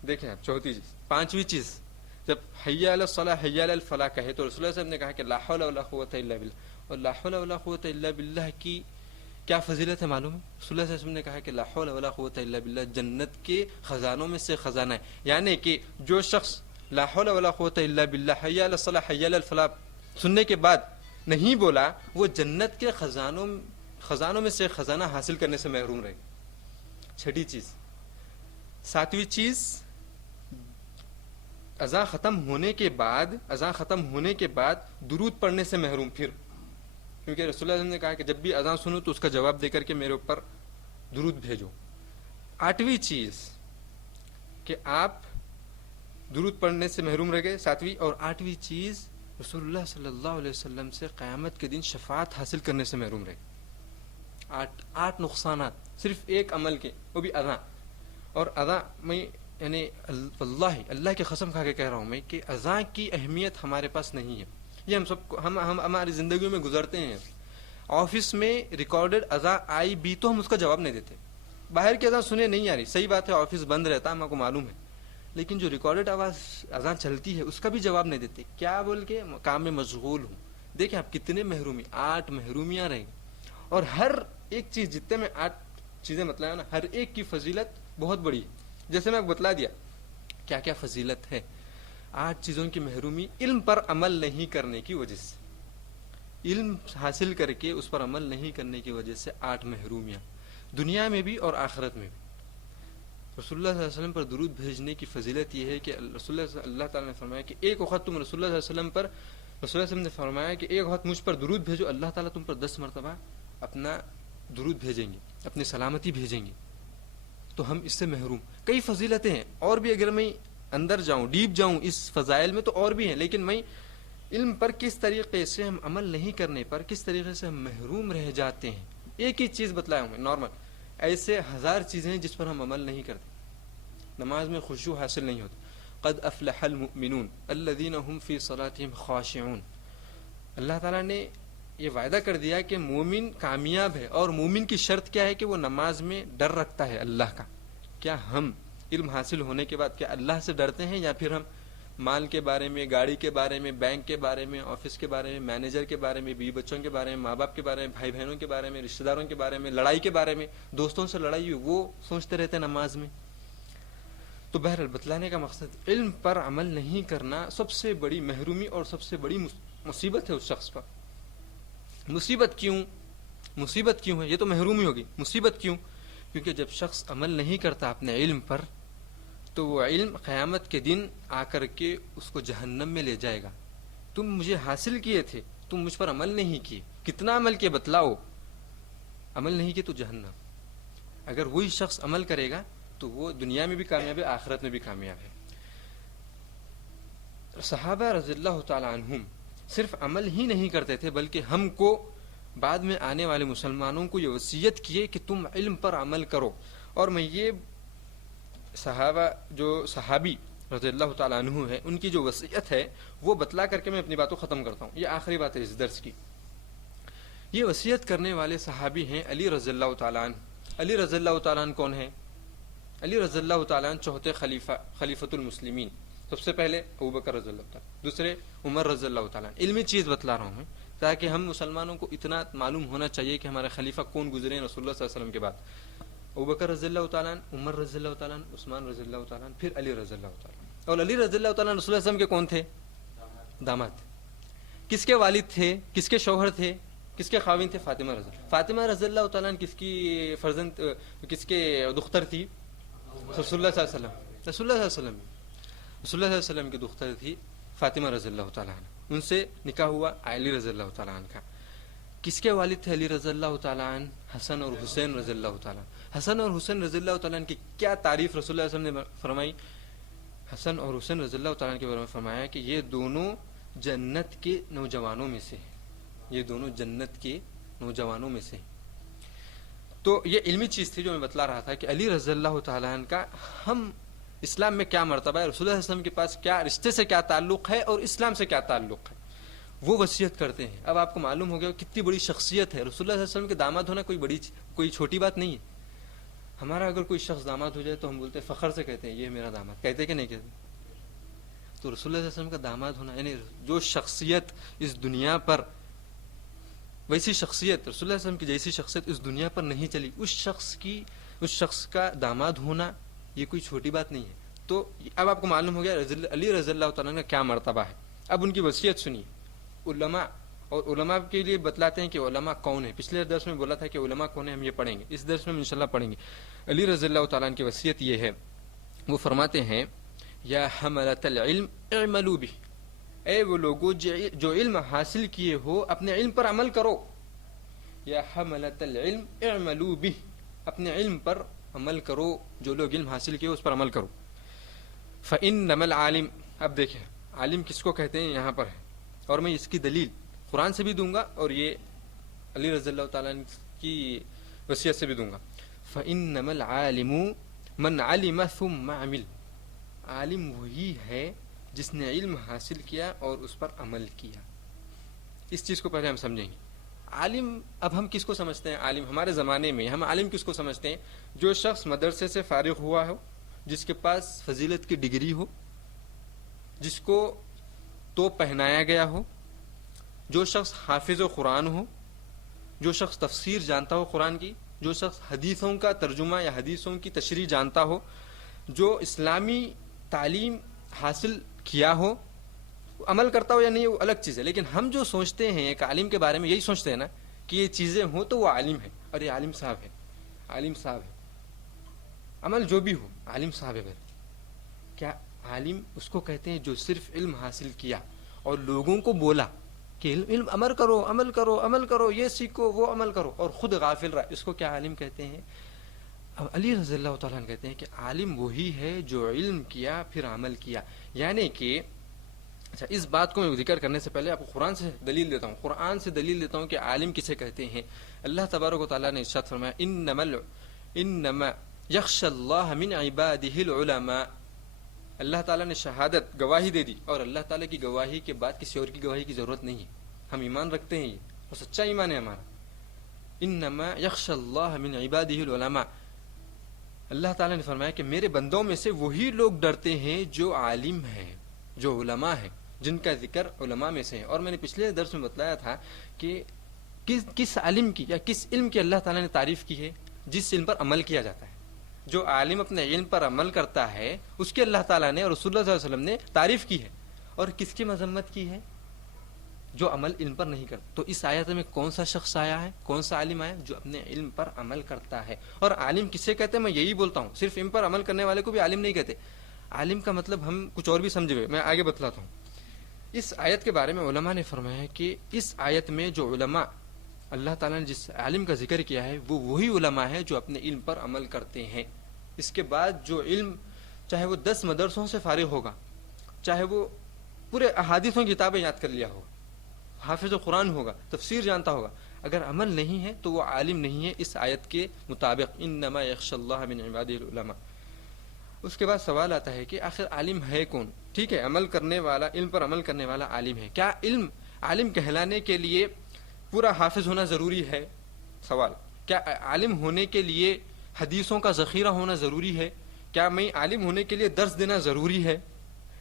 دیکھیں آپ چوتھی چیز. پانچویں چیز, جب حی علی الصلاح حی علی الفلاح کہے تو رسول اللہ صلی اللہ علیہ وسلم نے کہا کہ لا حول ولا قوت الا باللہ. اور لا حول ولا قوت الا باللہ کی کیا فضیلت ہے معلوم ہے؟ رسول اللہ صلی اللہ علیہ وسلم نے کہا کہ لا حول ولا قوت الا باللہ جنت کے خزانوں میں سے خزانہ ہے. یعنی کہ جو شخص لا حول ولا قوت الا باللہ حی علی الصلاح حی علی الفلاح سننے کے بعد نہیں بولا, وہ جنت کے خزانوں میں سے خزانہ حاصل کرنے سے محروم رہے. چھٹی چیز. ساتویں چیز, اذان ختم ہونے کے بعد درود پڑھنے سے محروم. پھر کیونکہ رسول اللہ صلی اللہ علیہ وسلم نے کہا کہ جب بھی اذان سنو تو اس کا جواب دے کر کے میرے اوپر درود بھیجو. آٹھویں چیز کہ آپ درود پڑھنے سے محروم رہ گئے. ساتویں اور آٹھویں چیز, رسول اللہ صلی اللہ علیہ وسلم سے قیامت کے دن شفاعت حاصل کرنے سے محروم رہے. آٹھ نقصانات صرف ایک عمل کے, وہ بھی اذان. اور اذان میں یعنی واللہ اللہ کی قسم کھا کے کہہ رہا ہوں میں کہ اذان کی اہمیت ہمارے پاس نہیں ہے. یہ ہم سب کو ہم ہماری زندگیوں میں گزرتے ہیں. آفس میں ریکارڈڈ اذان آئی بھی تو ہم اس کا جواب نہیں دیتے. باہر کی اذان سنے نہیں آ رہی, صحیح بات ہے, آفس بند رہتا ہے, ہم کو معلوم ہے, لیکن جو ریکارڈڈ اذان چلتی ہے اس کا بھی جواب نہیں دیتے. کیا بول کے کام میں مشغول ہوں. دیکھیں آپ کتنے محرومی, 8 محرومیاں رہیں. اور ہر ایک چیز, جتنے میں 8 چیزیں بتلایا نا, ہر ایک کی فضیلت بہت بڑی ہے. جیسے میں آپ بتلا دیا کیا کیا فضیلت ہے. 8 چیزوں کی محرومی علم پر عمل نہیں کرنے کی وجہ سے, علم حاصل کر کے اس پر عمل نہیں کرنے کی وجہ سے 8 محرومیاں دنیا میں بھی اور آخرت میں بھی. رسول اللہ صلی اللہ علیہ وسلم پر درود بھیجنے کی فضیلت یہ ہے کہ اللہ تعالیٰ نے فرمایا کہ ایک وقت تم رسول اللہ صلی اللہ علیہ وسلم پر, رسول اللہ صلی اللہ علیہ وسلم نے فرمایا کہ ایک وقت مجھ پر درود بھیجو, اللہ تعالیٰ تم پر 10 مرتبہ اپنا درود بھیجیں گے, اپنی سلامتی بھیجیں گے. تو ہم اس سے محروم. کئی فضیلتیں ہیں اور بھی, اگر میں اندر جاؤں, ڈیپ جاؤں اس فضائل میں تو اور بھی ہیں, لیکن میں علم پر کس طریقے سے ہم عمل نہیں کرنے پر کس طریقے سے ہم محروم رہ جاتے ہیں. ایک ہی چیز بتلایا ہوں میں نارمل, ایسے 1000 چیزیں ہیں جس پر ہم عمل نہیں کرتے. نماز میں خشوع حاصل نہیں ہوتا. قد افلح المؤمنون الذين هم في صلاتهم خاشعون. اللہ تعالیٰ نے یہ وعدہ کر دیا کہ مومن کامیاب ہے, اور مومن کی شرط کیا ہے کہ وہ نماز میں ڈر رکھتا ہے اللہ کا. کیا ہم علم حاصل ہونے کے بعد کیا اللہ سے ڈرتے ہیں, یا پھر ہم مال کے بارے میں, گاڑی کے بارے میں, بینک کے بارے میں, آفس کے بارے میں, مینیجر کے بارے میں, بیوی بچوں کے بارے میں, ماں باپ کے بارے میں, بھائی بہنوں کے بارے میں, رشتہ داروں کے بارے میں, لڑائی کے بارے میں, دوستوں سے لڑائی ہوئی وہ سوچتے رہتے ہیں نماز میں. تو بہرحال بتلانے کا مقصد علم پر عمل نہیں کرنا سب سے بڑی محرومی اور سب سے بڑی مصیبت ہے اس شخص پر. مصیبت کیوں ہے؟ یہ تو محرومی ہوگی. مصیبت کیوں؟ کیونکہ جب شخص عمل نہیں کرتا اپنے علم پر تو وہ علم قیامت کے دن آ کر کے اس کو جہنم میں لے جائے گا. تم مجھے حاصل کیے تھے, تم مجھ پر عمل نہیں کیے. کتنا عمل کیے بتلاؤ؟ عمل نہیں کیے تو جہنم. اگر وہی شخص عمل کرے گا تو وہ دنیا میں بھی کامیاب ہے, آخرت میں بھی کامیاب ہے. صحابہ رضی اللہ تعالی عنہم صرف عمل ہی نہیں کرتے تھے, بلکہ ہم کو بعد میں آنے والے مسلمانوں کو یہ وصیت کیے کہ تم علم پر عمل کرو. اور میں یہ صحابی رضی اللہ تعالیٰ عنہ ہے, ان کی جو وصیت ہے وہ بتلا کر کے میں اپنی باتوں ختم کرتا ہوں. یہ آخری بات ہے اس درس کی. یہ وصیت کرنے والے صحابی ہیں علی رضی اللہ تعالیٰ عنہ. علی رضی اللہ تعالیٰ عنہ کون ہے؟ علی رضی اللہ تعالیٰ عنہ چوتھے خلیفۃ المسلمین. سب سے پہلے ابوبکر رضی اللہ تعالیٰ, دوسرے عمر رضی اللہ تعالیٰ. علمی چیز بتلا رہا ہوں میں تاکہ ہم مسلمانوں کو اتنا معلوم ہونا چاہیے کہ ہمارے خلیفہ کون گزرے رسول اللہ صلی اللہ علیہ وسلم کے بعد. ابوبکر رضی اللہ تعالیٰ, عمر رضی اللہ تعالیٰ, عثمان رضی اللہ تعالیٰ, پھر علی رضی اللہ تعالیٰ. اور علی رضی اللہ تعالیٰ رسول اللہ صلی اللہ علیہ وسلم کے کون تھے؟ داماد. کس کے والد تھے, کس کے شوہر تھے, کس کے خاوند تھے؟ فاطمہ رضی اللہ تعالیٰ کس کی فرزند, کس کے دختر تھی؟ رسول اللہ صلی اللہ علیہ وسلم. رسول اللہ صلی اللہ علیہ وسلم کی دختر تھی فاطمہ رضی اللہ تعالیٰ عنہ. ان سے نکاح ہوا علی رضی اللہ تعالیٰ عنہ کا. کس کے والد تھے علی رضی اللہ تعالیٰ عنہ؟ حسن اور حسین رضی اللہ تعالیٰ. حسن اور حسین رضی اللہ تعالیٰ عنہ کی کیا تعریف رسول اللہ صلی اللہ علیہ وسلم نے فرمائی؟ حسن اور حسین رضی اللہ تعالیٰ عنہ کے بارے میں فرمایا کہ یہ دونوں جنت کے نوجوانوں میں سے, یہ دونوں جنت کے نوجوانوں میں سے. تو یہ علمی چیز تھی جو میں بتلا رہا تھا کہ علی رضی اللہ تعالیٰ عنہ کا ہم اسلام میں کیا مرتبہ ہے, رسول اللہ صلی اللہ علیہ وسلم کے پاس کیا رشتے سے کیا تعلق ہے, اور اسلام سے کیا تعلق ہے. وہ وصیت کرتے ہیں. اب آپ کو معلوم ہو گیا کتنی بڑی شخصیت ہے. رسول اللہ صلی اللہ علیہ وسلم کے داماد ہونا کوئی چھوٹی بات نہیں ہے. ہمارا اگر کوئی شخص داماد ہو جائے تو ہم بولتے ہیں فخر سے کہتے ہیں یہ میرا داماد, کہتے کہ نہیں کہتے. تو رسول اللہ صلی اللہ علیہ وسلم کا داماد ہونا یعنی جو شخصیت اس دنیا پر, ویسی شخصیت رسول اللہ علیہ وسلم کی جیسی شخصیت اس دنیا پر نہیں چلی, اس شخص کا داماد ہونا یہ کوئی چھوٹی بات نہیں ہے. تو اب آپ کو معلوم ہو گیا علی رضی اللہ تعالیٰ کا کیا مرتبہ ہے. اب ان کی وصیت سنیے. علماء, اور علماء کے لیے بتلاتے ہیں کہ علماء کون ہیں. پچھلے درس میں بولا تھا کہ علماء کون ہیں, ہم یہ پڑھیں گے اس درس میں انشاءاللہ پڑھیں گے. علی رضی اللہ تعالیٰ کی وصیت یہ ہے, وہ فرماتے ہیں یا حملۃ العلم اعملوا بہ, اے وہ لوگوں جو علم حاصل کیے ہو اپنے علم پر عمل کرو. یا حملۃ العلم اعملوا بہ, اپنے علم پر عمل کرو, جو لوگ علم حاصل کیے اس پر عمل کرو. فإنما العالم, اب دیکھیں عالم کس کو کہتے ہیں یہاں پر ہے, اور میں اس کی دلیل قرآن سے بھی دوں گا اور یہ علی رضی اللہ تعالیٰ کی وصیت سے بھی دوں گا. فإنما العالم من علم ثم عمل, عالم وہی ہے جس نے علم حاصل کیا اور اس پر عمل کیا. اس چیز کو پہلے ہم سمجھیں گے. عالم, اب ہم کس کو سمجھتے ہیں عالم؟ ہمارے زمانے میں ہم عالم کس کو سمجھتے ہیں؟ جو شخص مدرسے سے فارغ ہوا ہو, جس کے پاس فضیلت کی ڈگری ہو, جس کو توپ پہنایا گیا ہو, جو شخص حافظ و قرآن ہو, جو شخص تفسیر جانتا ہو قرآن کی, جو شخص حدیثوں کا ترجمہ یا حدیثوں کی تشریح جانتا ہو, جو اسلامی تعلیم حاصل کیا ہو, عمل کرتا ہو یا نہیں وہ الگ چیز ہے. لیکن ہم جو سوچتے ہیں ایک عالم کے بارے میں یہی سوچتے ہیں نا کہ یہ چیزیں ہوں تو وہ عالم ہے, اور یہ عالم صاحب ہے, عالم صاحب ہے, عمل جو بھی ہو عالم صاحب ہے. کیا عالم اس کو کہتے ہیں جو صرف علم حاصل کیا اور لوگوں کو بولا کہ علم عمل کرو عمل کرو عمل کرو, یہ سیکھو وہ عمل کرو, اور خود غافل رہا, اس کو کیا عالم کہتے ہیں؟ اب علی رضی اللہ تعالیٰ عنہ کہتے ہیں کہ عالم وہی ہے جو علم کیا پھر عمل کیا. یعنی کہ اچھا, اس بات کو میں ذکر کرنے سے پہلے آپ کو قرآن سے دلیل دیتا ہوں. قرآن سے دلیل دیتا ہوں کہ عالم کسے کہتے ہیں. اللہ تبارک و تعالیٰ نے ارشاد فرمایا انما یخشى اللہ من عباده العلماء. اللہ تعالیٰ نے شہادت گواہی دے دی, اور اللہ تعالیٰ کی گواہی کے بعد کسی اور کی گواہی کی ضرورت نہیں ہے. ہم ایمان رکھتے ہیں, یہ اور سچا ایمان ہے ہمارا. انما یخشى اللہ من عباده العلماء, اللہ تعالیٰ نے فرمایا کہ میرے بندوں میں سے وہی لوگ ڈرتے ہیں جو عالم ہیں, جو علماء ہیں, جن کا ذکر علماء میں سے ہے. اور میں نے پچھلے درس میں بتلایا تھا کہ کس عالم کی یا کس علم کی اللہ تعالیٰ نے تعریف کی ہے؟ جس علم پر عمل کیا جاتا ہے. جو عالم اپنے علم پر عمل کرتا ہے اس کی اللہ تعالیٰ نے اور رسول اللہ صلی اللہ علیہ وسلم نے تعریف کی ہے. اور کس کی مذمت کی ہے؟ جو عمل علم پر نہیں کرتا. تو اس آیت میں کون سا شخص آیا ہے, کون سا عالم آیا؟ جو اپنے علم پر عمل کرتا ہے. اور عالم کسے کہتے ہیں میں یہی بولتا ہوں, صرف علم پر عمل کرنے والے کو بھی عالم نہیں کہتے. عالم کا مطلب ہم کچھ اور بھی سمجھے ہوئے, میں آگے بتلاتا ہوں. اس آیت کے بارے میں علماء نے فرمایا ہے کہ اس آیت میں جو علماء اللہ تعالیٰ نے جس عالم کا ذکر کیا ہے وہ وہی علماء ہے جو اپنے علم پر عمل کرتے ہیں. اس کے بعد جو علم, چاہے وہ 10 مدرسوں سے فارغ ہوگا, چاہے وہ پورے احادیثوں کی کتابیں یاد کر لیا ہو, حافظ و قرآن ہوگا, تفسیر جانتا ہوگا, اگر عمل نہیں ہے تو وہ عالم نہیں ہے اس آیت کے مطابق. انما یخشى اللہ من عباده العلماء. اس کے بعد سوال آتا ہے کہ آخر عالم ہے کون؟ ٹھیک ہے, عمل کرنے والا, علم پر عمل کرنے والا عالم ہے. کیا عالم کہلانے کے لیے پورا حافظ ہونا ضروری ہے؟ سوال. کیا عالم ہونے کے لیے حدیثوں کا ذخیرہ ہونا ضروری ہے؟ کیا میں عالم ہونے کے لیے درس دینا ضروری ہے؟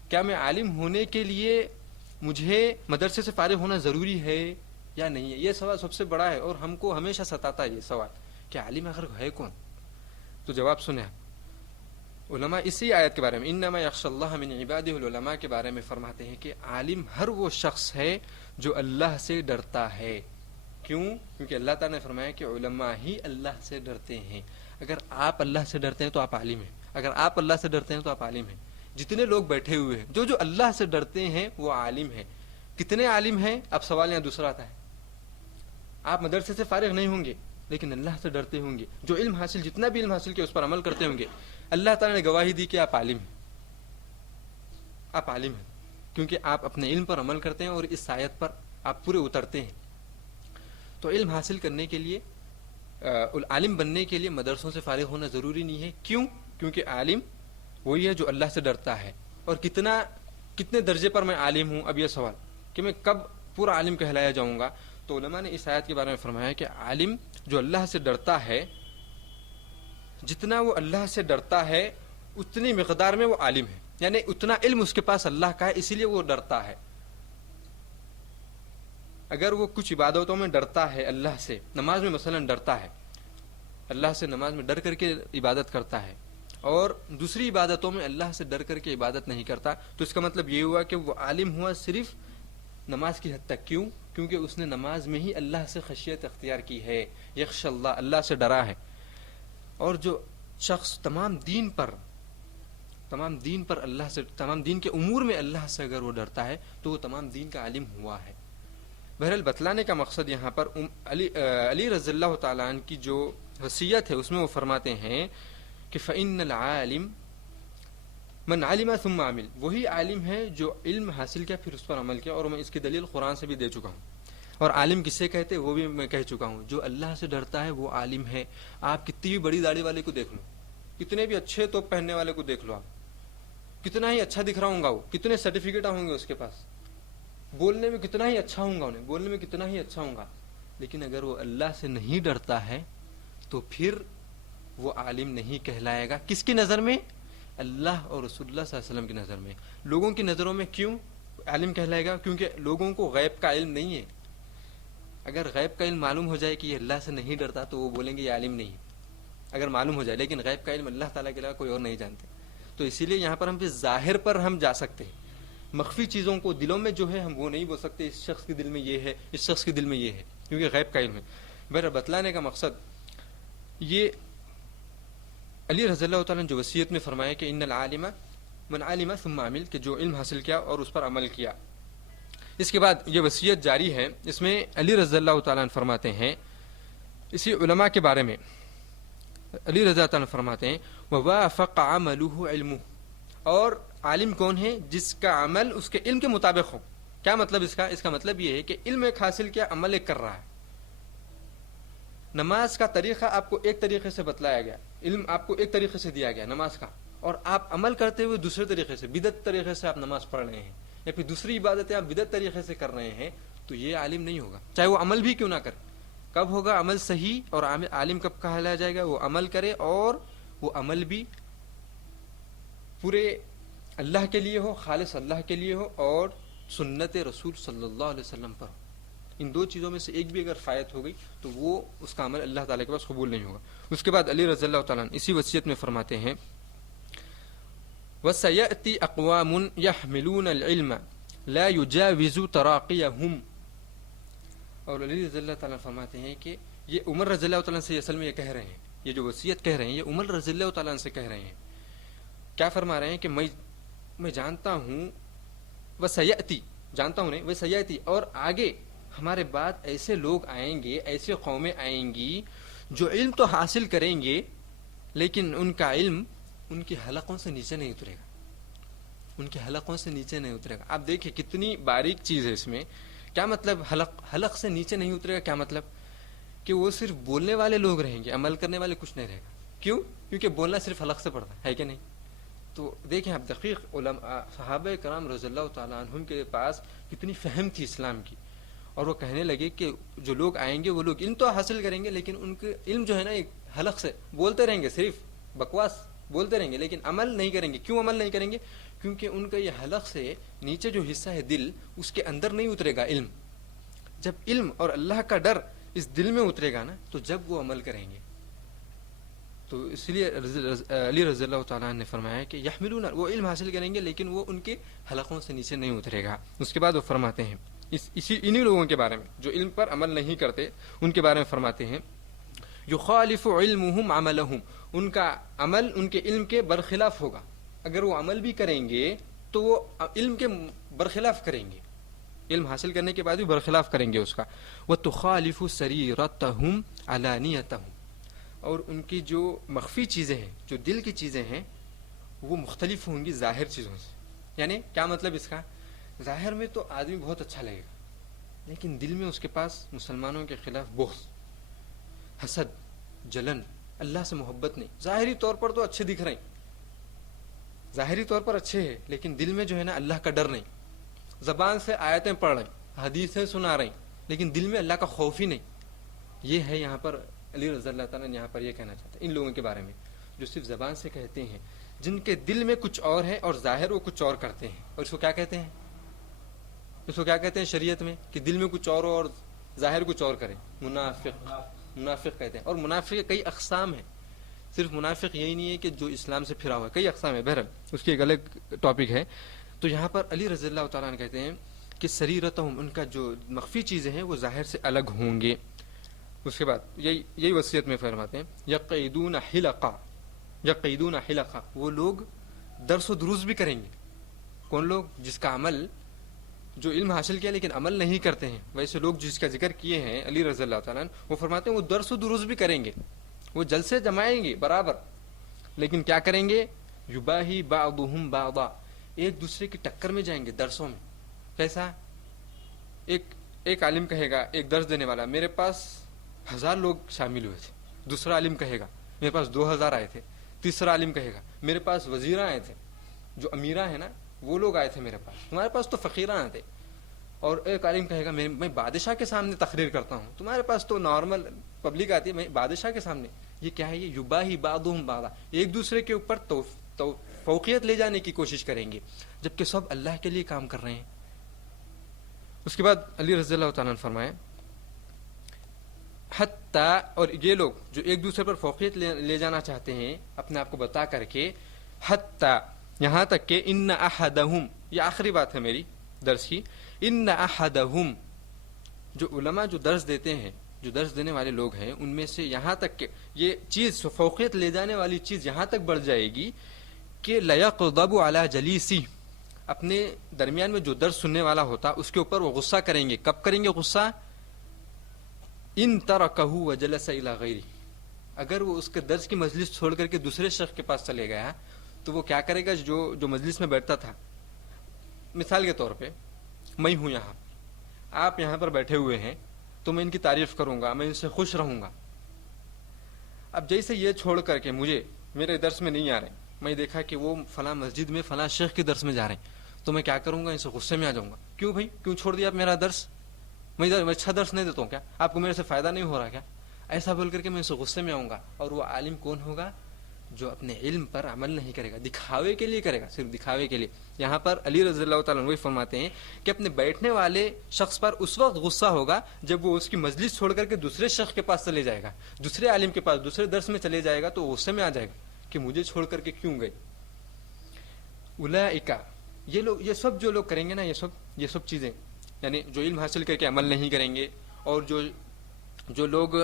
کیا میں عالم ہونے کے لیے مجھے مدرسے سے فارغ ہونا ضروری ہے یا نہیں ہے؟ یہ سوال سب سے بڑا ہے اور ہم کو ہمیشہ ستاتا ہے یہ سوال کہ عالم آخر ہے کون. تو جواب سنیں. علماء اسی آیت کے بارے میں انما یخشى اللہ من عباده العلماء کے بارے میں فرماتے ہیں کہ عالم ہر وہ شخص ہے جو اللہ سے ڈرتا ہے. کیوں؟ کیونکہ اللہ تعالیٰ نے فرمایا کہ علماء ہی اللہ سے ڈرتے ہیں. اگر آپ اللہ سے ڈرتے ہیں تو آپ عالم ہیں, اگر آپ اللہ سے ڈرتے ہیں تو آپ عالم ہیں. جتنے لوگ بیٹھے ہوئے ہیں جو اللہ سے ڈرتے ہیں وہ عالم ہیں. کتنے عالم ہیں؟ اب سوال یہاں دوسرا آتا ہے. آپ مدرسے سے فارغ نہیں ہوں گے لیکن اللہ سے ڈرتے ہوں گے, جو علم حاصل, جتنا بھی علم حاصل کیا اس پر عمل کرتے ہوں گے. اللہ تعالیٰ نے گواہی دی کہ آپ عالم ہیں, آپ عالم ہیں کیونکہ آپ اپنے علم پر عمل کرتے ہیں اور اس آیت پر آپ پورے اترتے ہیں. تو علم حاصل کرنے کے لیے, عالم بننے کے لیے مدرسوں سے فارغ ہونا ضروری نہیں ہے. کیوں؟ کیونکہ عالم وہی ہے جو اللہ سے ڈرتا ہے. اور کتنے درجے پر میں عالم ہوں؟ اب یہ سوال کہ میں کب پورا عالم کہلایا جاؤں گا. تو علماء نے اس آیت کے بارے میں فرمایا کہ عالم جو اللہ سے ڈرتا ہے، جتنا وہ اللہ سے ڈرتا ہے اتنی مقدار میں وہ عالم ہے، یعنی اتنا علم اس کے پاس اللہ کا ہے، اسی لیے وہ ڈرتا ہے. اگر وہ کچھ عبادتوں میں ڈرتا ہے اللہ سے، نماز میں مثلا ڈرتا ہے، اللہ سے نماز میں ڈر کر کے عبادت کرتا ہے، اور دوسری عبادتوں میں اللہ سے ڈر کر کے عبادت نہیں کرتا، تو اس کا مطلب یہ ہوا کہ وہ عالم ہوا صرف نماز کی حد تک. کیوں؟ کیونکہ اس نے نماز میں ہی اللہ سے خشیت اختیار کی ہے، یخشى اللہ، اللہ سے ڈرا ہے. اور جو شخص تمام دین پر اللہ سے، تمام دین کے امور میں اللہ سے اگر وہ ڈرتا ہے تو وہ تمام دین کا عالم ہوا ہے. بہرحال بتلانے کا مقصد یہاں پر علی رضی اللہ تعالیٰ عنہ کی جو وصیت ہے اس میں وہ فرماتے ہیں کہ فإن العالم من علم ثم عمل، وہی عالم ہے جو علم حاصل کیا پھر اس پر عمل کیا. اور میں اس کی دلیل قرآن سے بھی دے چکا ہوں. اور عالم کسے کہتے وہ بھی میں کہہ چکا ہوں. جو اللہ سے ڈرتا ہے وہ عالم ہے. آپ کتنی بھی بڑی داڑھی والے کو دیکھ لو، کتنے بھی اچھے توپ پہننے والے کو دیکھ لو، آپ کتنا ہی اچھا دکھ رہا ہوں گا، وہ کتنے سرٹیفکیٹ ہوں گے اس کے پاس، بولنے میں کتنا ہی اچھا ہوں گا، انہیں بولنے میں کتنا ہی اچھا ہوں گا، لیکن اگر وہ اللہ سے نہیں ڈرتا ہے تو پھر وہ عالم نہیں کہلائے گا. کس کی نظر میں؟ اللہ اور رسول اللہ صلی اللہ علیہ وسلم کی نظر میں. لوگوں کی نظروں میں کیوں عالم کہلائے گا؟ کیونکہ لوگوں کو غیب کا علم نہیں ہے. اگر غیب کا علم معلوم ہو جائے کہ یہ اللہ سے نہیں ڈرتا تو وہ بولیں گے یہ عالم نہیں ہے، اگر معلوم ہو جائے. لیکن غیب کا علم اللہ تعالیٰ کے علاوہ کوئی اور نہیں جانتے. تو اسی لیے یہاں پر ہم ظاہر پر ہم جا سکتے ہیں، مخفی چیزوں کو دلوں میں جو ہے ہم وہ نہیں بول سکتے اس شخص کے دل میں یہ ہے، اس شخص کے دل میں یہ ہے، کیونکہ غیب کا علم ہے. بہرحال بتلانے کا مقصد یہ علی رضی اللہ تعالیٰ نے جو وصیت میں فرمایا کہ ان العالم من علم ثم عمل، کہ جو علم حاصل کیا اور اس پر عمل کیا. اس کے بعد یہ وصیت جاری ہے. اس میں علی رضی اللہ تعالیٰ عنہ فرماتے ہیں اسی علماء کے بارے میں، علی رضی اللہ تعالیٰ عنہ فرماتے ہیں ووافق عمله علمه، اور عالم کون ہے؟ جس کا عمل اس کے علم کے مطابق ہو. کیا مطلب اس کا؟ اس کا مطلب یہ ہے کہ علم ایک حاصل کیا، عمل ایک کر رہا ہے. نماز کا طریقہ آپ کو ایک طریقے سے بتلایا گیا، علم آپ کو ایک طریقے سے دیا گیا نماز کا، اور آپ عمل کرتے ہوئے دوسرے طریقے سے، بدعت طریقے سے آپ نماز پڑھ رہے ہیں، یا پھر دوسری عبادتیں آپ بدعت طریقے سے کر رہے ہیں، تو یہ عالم نہیں ہوگا، چاہے وہ عمل بھی کیوں نہ کرے. کب ہوگا عمل صحیح اور عالم کب کہلایا جائے گا؟ وہ عمل کرے اور وہ عمل بھی پورے اللہ کے لیے ہو، خالص اللہ کے لیے ہو، اور سنت رسول صلی اللہ علیہ وسلم پر ہو. ان دو چیزوں میں سے ایک بھی اگر فائت ہو گئی تو وہ اس کا عمل اللہ تعالیٰ کے پاس قبول نہیں ہوگا. اس کے بعد علی رضی اللہ تعالیٰ عنہ اسی وصیت میں فرماتے ہیں وَسَيَأْتِي أَقْوَامٌ يَحْمِلُونَ الْعِلْمَ لَا يُجَاوِزُ تَرَاقِيَهُمْ. اور علی رضی اللہ تعالیٰ فرماتے ہیں کہ یہ عمر رضی اللہ تعالیٰ سے اصل میں یہ کہہ رہے ہیں، یہ جو وصیت کہہ رہے ہیں یہ عمر رضی اللہ تعالیٰ سے کہہ رہے ہیں. کیا فرما رہے ہیں کہ میں جانتا ہوں وَسَيَأْتِي، جانتا ہوں نہیں وَسَيَأْتِي، اور آگے ہمارے بعد ایسے لوگ آئیں گے، ایسے قومیں آئیں گی جو علم تو حاصل کریں گے لیکن ان کا علم ان کی حلقوں سے نیچے نہیں اترے گا، ان کے حلقوں سے نیچے نہیں اترے گا. آپ دیکھیں کتنی باریک چیز ہے اس میں. کیا مطلب حلق سے نیچے نہیں اترے گا؟ کیا مطلب کہ وہ صرف بولنے والے لوگ رہیں گے، عمل کرنے والے کچھ نہیں رہے گا. کیوں؟ کیونکہ بولنا صرف حلق سے پڑتا ہے کہ نہیں. تو دیکھیں آپ دقیق علماء صحابہ کرام رضی اللہ تعالیٰ عنہم کے پاس کتنی فہم تھی اسلام کی، اور وہ کہنے لگے کہ جو لوگ آئیں گے وہ لوگ علم تو حاصل کریں گے لیکن ان کے علم جو ہے نا ایک حلق سے بولتے رہیں گے، صرف بکواس بولتے رہیں گے لیکن عمل نہیں کریں گے. کیوں عمل نہیں کریں گے؟ کیونکہ ان کا یہ حلق سے نیچے جو حصہ ہے دل، اس کے اندر نہیں اترے گا علم. جب علم اور اللہ کا ڈر اس دل میں اترے گا نا تو جب وہ عمل کریں گے. تو اس لیے علی رضی اللہ تعالیٰ نے فرمایا کہ یحملون، وہ علم حاصل کریں گے لیکن وہ ان کے حلقوں سے نیچے نہیں اترے گا. اس کے بعد وہ فرماتے ہیں انہی لوگوں کے بارے میں جو علم پر عمل نہیں کرتے، ان کے بارے میں فرماتے ہیں یخالف علمهم عملهم، ان کا عمل ان کے علم کے برخلاف ہوگا. اگر وہ عمل بھی کریں گے تو وہ علم کے برخلاف کریں گے، علم حاصل کرنے کے بعد بھی برخلاف کریں گے اس کا. وتخالف سریرتهم علانیتهم، اور ان کی جو مخفی چیزیں ہیں، جو دل کی چیزیں ہیں، وہ مختلف ہوں گی ظاہر چیزوں سے. یعنی کیا مطلب اس کا؟ ظاہر میں تو آدمی بہت اچھا لگے گا لیکن دل میں اس کے پاس مسلمانوں کے خلاف بغض، حسد، جلن، اللہ سے محبت نہیں. ظاہری طور پر تو اچھے دکھ رہے ہیں، ظاہری طور پر اچھے ہیں لیکن دل میں جو ہے نا اللہ کا ڈر نہیں. زبان سے آیتیں پڑھ رہے ہیں حدیثیں سنا رہے ہیں لیکن دل میں اللہ کا خوف ہی نہیں. یہ ہے یہاں پر علی رضی اللہ تعالیٰ نے یہاں پر یہ کہنا چاہتے ہیں ان لوگوں کے بارے میں جو صرف زبان سے کہتے ہیں, جن کے دل میں کچھ اور ہے اور ظاہر وہ کچھ اور کرتے ہیں. اور اس کو کیا کہتے ہیں, اس کو کیا کہتے ہیں شریعت میں, کہ دل میں کچھ اور ظاہر کچھ اور کرے, منافق. منافق کہتے ہیں. اور منافق کے کئی اقسام ہیں, صرف منافق یہی نہیں ہے کہ جو اسلام سے پھرا ہوا ہے, کئی اقسام ہے. بہرحال اس کی ایک الگ ٹاپک ہے. تو یہاں پر علی رضی اللہ تعالیٰ نے کہتے ہیں کہ سریرتہم, ان کا جو مخفی چیزیں ہیں وہ ظاہر سے الگ ہوں گے. اس کے بعد یہی وصیت میں فرماتے ہیں یقیدون حلقہ, یقیدون حلقہ, وہ لوگ درس و دروس بھی کریں گے. کون لوگ؟ جس کا عمل, جو علم حاصل کیا لیکن عمل نہیں کرتے ہیں. ویسے لوگ جس کا ذکر کیے ہیں علی رضی اللہ تعالیٰ وہ فرماتے ہیں وہ درس و دروس بھی کریں گے, وہ جلسے جمائیں گے برابر, لیکن کیا کریں گے؟ یباہی بعضهم بعضا, ایک دوسرے کی ٹکر میں جائیں گے درسوں میں. کیسا؟ ایک عالم کہے گا, ایک درس دینے والا, میرے پاس 1000 لوگ شامل ہوئے تھے. دوسرا عالم کہے گا میرے پاس 2000 آئے تھے. تیسرا عالم کہے گا میرے پاس وزیراں آئے تھے, جو امیراں ہیں نا وہ لوگ آئے تھے میرے پاس, تمہارے پاس تو فقیراں آئے تھے. اور ایک عالم کہے گا میں بادشاہ کے سامنے تقریر کرتا ہوں, تمہارے پاس تو نارمل پبلک آتی ہے, میں بادشاہ کے سامنے. یہ کیا ہے؟ یہ یباہی بعضهم بعضا, ایک دوسرے کے اوپر فوقیت لے جانے کی کوشش کریں گے جبکہ سب اللہ کے لیے کام کر رہے ہیں. اس کے بعد علی رضی اللہ تعالیٰ نے فرمایا حتیٰ, اور یہ لوگ جو ایک دوسرے پر فوقیت لے جانا چاہتے ہیں اپنے آپ کو بتا کر کے, حتیٰ یہاں تک کہ ان احدہم, یہ آخری بات ہے میری درس کی, ان احدہم, جو علماء جو درس دیتے ہیں, جو درس دینے والے لوگ ہیں, ان میں سے یہاں تک کہ یہ چیز فوقیت لے جانے والی چیز یہاں تک بڑھ جائے گی کہ لیغضب علی جلیسی, اپنے درمیان میں جو درس سننے والا ہوتا اس کے اوپر وہ غصہ کریں گے. کب کریں گے غصہ؟ ان ترکہ وجلس الی غیرہ, اگر وہ اس کے درس کی مجلس چھوڑ کر کے دوسرے شخص کے پاس چلے گیا تو وہ کیا کرے گا؟ جو مجلس میں بیٹھتا تھا, مثال کے طور پہ میں ہوں یہاں, آپ یہاں پر بیٹھے ہوئے ہیں, تو میں ان کی تعریف کروں گا, میں ان سے خوش رہوں گا. اب جیسے یہ چھوڑ کر کے مجھے میرے درس میں نہیں آ رہے, میں دیکھا کہ وہ فلاں مسجد میں فلاں شیخ کے درس میں جا رہے ہیں, تو میں کیا کروں گا؟ ان سے غصے میں آ جاؤں گا. کیوں بھائی, کیوں چھوڑ دیا آپ میرا درس؟ میں اچھا درس نہیں دیتا ہوں کیا؟ آپ کو میرے سے فائدہ نہیں ہو رہا کیا؟ ایسا بول کر کے میں ان سے غصے میں آؤں گا. اور وہ عالم کون ہوگا؟ جو اپنے علم پر عمل نہیں کرے گا, دکھاوے کے لیے کرے گا, صرف دکھاوے کے لیے. یہاں پر علی رضی اللہ تعالیٰ عنہ فرماتے ہیں کہ اپنے بیٹھنے والے شخص پر اس وقت غصہ ہوگا جب وہ اس کی مجلس چھوڑ کر کے دوسرے شخص کے پاس چلے جائے گا, دوسرے عالم کے پاس, دوسرے درس میں چلے جائے گا, تو غصے میں آ جائے گا کہ مجھے چھوڑ کر کے کیوں گئے. اولئک, یہ لوگ, یہ سب جو لوگ کریں گے نا, یہ سب چیزیں, یعنی جو علم حاصل کر کے عمل نہیں کریں گے, اور جو لوگ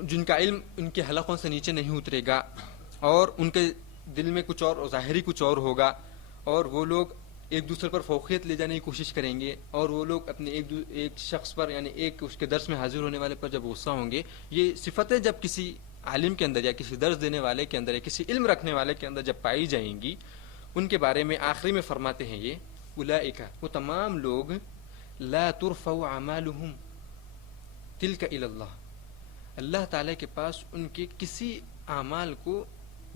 جن کا علم ان کے حلقوں سے نیچے نہیں اترے گا, اور ان کے دل میں کچھ اور ظاہری کچھ اور ہوگا, اور وہ لوگ ایک دوسرے پر فوقیت لے جانے کی کوشش کریں گے, اور وہ لوگ اپنے ایک شخص پر, یعنی ایک اس کے درس میں حاضر ہونے والے پر جب غصہ ہوں گے, یہ صفتیں جب کسی عالم کے اندر یا کسی درس دینے والے کے اندر یا کسی علم رکھنے والے کے اندر جب پائی جائیں گی, ان کے بارے میں آخری میں فرماتے ہیں یہ اولئک, وہ تمام لوگ, لا ترفع اعمالهم تلک الی اللہ, اللہ تعالیٰ کے پاس ان کے کسی اعمال کو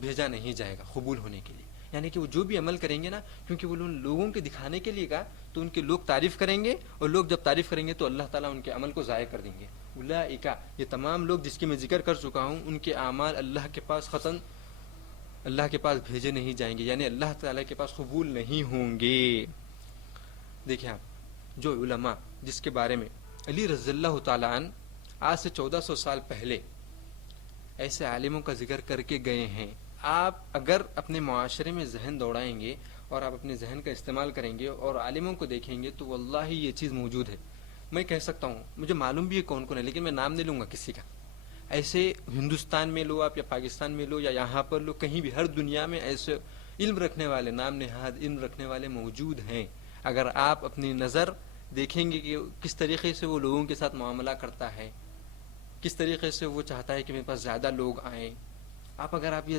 بھیجا نہیں جائے گا قبول ہونے کے لیے. یعنی کہ وہ جو بھی عمل کریں گے نا, کیونکہ وہ لوگوں کے دکھانے کے لیے کا, تو ان کے لوگ تعریف کریں گے, اور لوگ جب تعریف کریں گے تو اللہ تعالیٰ ان کے عمل کو ضائع کر دیں گے. اولئک, یہ تمام لوگ جس کی میں ذکر کر چکا ہوں, ان کے اعمال اللہ کے پاس اللہ کے پاس بھیجے نہیں جائیں گے, یعنی اللہ تعالیٰ کے پاس قبول نہیں ہوں گے. دیکھیں آپ, جو علماء جس کے بارے میں علی رضی اللہ تعالیٰ عنہ آج سے 1400 سال پہلے ایسے عالموں کا ذکر کر کے گئے ہیں, آپ اگر اپنے معاشرے میں ذہن دوڑائیں گے اور آپ اپنے ذہن کا استعمال کریں گے اور عالموں کو دیکھیں گے, تو واللہ یہ چیز موجود ہے. میں کہہ سکتا ہوں, مجھے معلوم بھی ہے کون کون ہے, لیکن میں نام نہیں لوں گا کسی کا. ایسے ہندوستان میں لو آپ, یا پاکستان میں لو, یا یہاں پر لو, کہیں بھی, ہر دنیا میں ایسے علم رکھنے والے, نام نہاد علم رکھنے والے موجود ہیں. اگر آپ اپنی نظر دیکھیں گے کہ کس طریقے سے وہ لوگوں کے ساتھ معاملہ کرتا ہے, کس طریقے سے وہ چاہتا ہے کہ میرے پاس زیادہ لوگ آئیں, اگر آپ یہ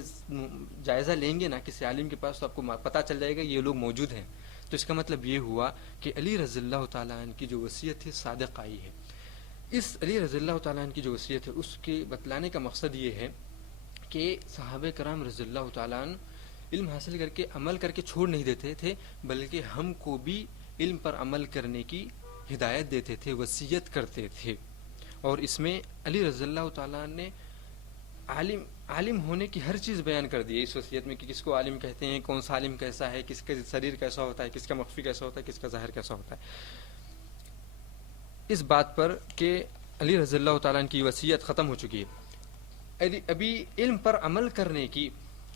جائزہ لیں گے نا کسی عالم کے پاس, تو آپ کو پتہ چل جائے گا یہ لوگ موجود ہیں. تو اس کا مطلب یہ ہوا کہ علی رضی اللہ تعالیٰ عنہ کی جو وصیت ہے صادق آئی ہے. اس علی رضی اللہ تعالیٰ عنہ کی جو وصیت ہے اس کے بتلانے کا مقصد یہ ہے کہ صحابہ کرام رضی اللہ تعالیٰ عنہ علم حاصل کر کے عمل کر کے چھوڑ نہیں دیتے تھے, بلکہ ہم کو بھی علم پر عمل کرنے کی ہدایت دیتے تھے، وصیت کرتے تھے. اور اس میں علی رضی اللہ تعالیٰ نے عالم ہونے کی ہر چیز بیان کر دی ہے اس وصیت میں، کہ کس کو عالم کہتے ہیں، کون سا عالم کیسا ہے، کس کا شریر کیسا ہوتا ہے، کس کا مخفی کیسا ہوتا ہے، کس کا ظاہر کیسا ہوتا ہے. اس بات پر کہ علی رضی اللہ تعالیٰ کی وصیت ختم ہو چکی ہے. ابھی علم پر عمل کرنے کی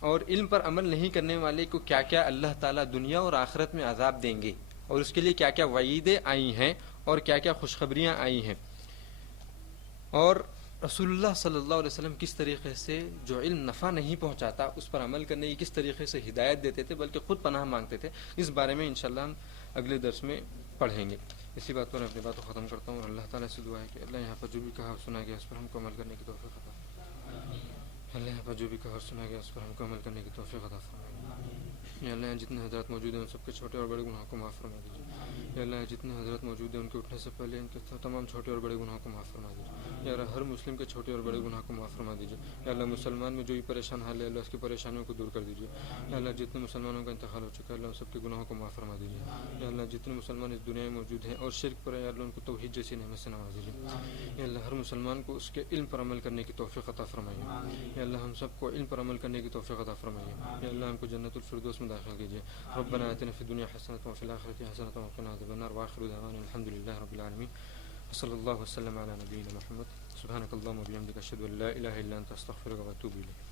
اور علم پر عمل نہیں کرنے والے کو کیا کیا اللہ تعالیٰ دنیا اور آخرت میں عذاب دیں گے، اور اس کے لیے کیا کیا وعیدیں آئی ہیں اور کیا کیا خوشخبریاں آئی ہیں، اور رسول اللہ صلی اللہ علیہ وسلم کس طریقے سے جو علم نفع نہیں پہنچاتا اس پر عمل کرنے کی کس طریقے سے ہدایت دیتے تھے، بلکہ خود پناہ مانگتے تھے. اس بارے میں انشاءاللہ ہم اگلے درس میں پڑھیں گے. اسی بات پر اپنی بات کو ختم کرتا ہوں، اور اللہ تعالیٰ سے دعا ہے کہ اللہ یہاں پر جو بھی کہا اور سنا گیا اس پر ہم کو عمل کرنے کی توفیق عطا فرمائے. اللہ یہاں پر جو بھی کہا اور سنا گیا اس پر ہم کو عمل کرنے کی توفیق عطا فرمائے. یا اللہ جتنے حضرات موجود ہیں ان سب کے چھوٹے اور بڑے گناہوں کو معاف فرما دیجیے. یا اللہ جتنے حضرات موجود ہیں ان کے اٹھنے سے پہلے ان کے تمام چھوٹے اور بڑے گناہوں کو معاف فرما دیجیے. یا اللہ ہر مسلم کے چھوٹے اور بڑے گناہ کو معاف فرما دیجیے. یا اللہ مسلمان میں جو بھی پریشان حال ہے اللہ اس کی پریشانیوں کو دور کر دیجیے. یا اللہ جتنے مسلمانوں کا انتقال ہو چکا ہے اللہ ان سب کے گناہوں کو معاف فرما دیجیے. یا اللہ جتنے مسلمان اس دنیا میں موجود ہیں اور شرک پر ہے یا اللہ ان کو توحید جیسی نعمت سے نواز دیجیے. یا اللہ ہر مسلمان کو اس کے علم پر عمل کرنے کی توفیق عطا فرمائیے. یا اللہ ہم سب کو علم پر عمل کرنے کی توفیق عطا فرمائیے. یا اللہ ہم کو جنت الفردوس میں داخل کیجیے. ربنا آتنا فی الدنیا حسنۃ وفی الآخرۃ حسنۃ وقنا عذاب النار. وآخر دعوانا الحمد للہ رب العالمین. صلی اللہ وسلم علی نبینا محمد. سبحانک اللہم وبحمدک اشہد ان لا الہ الا انت استغفرک واتوب الیک.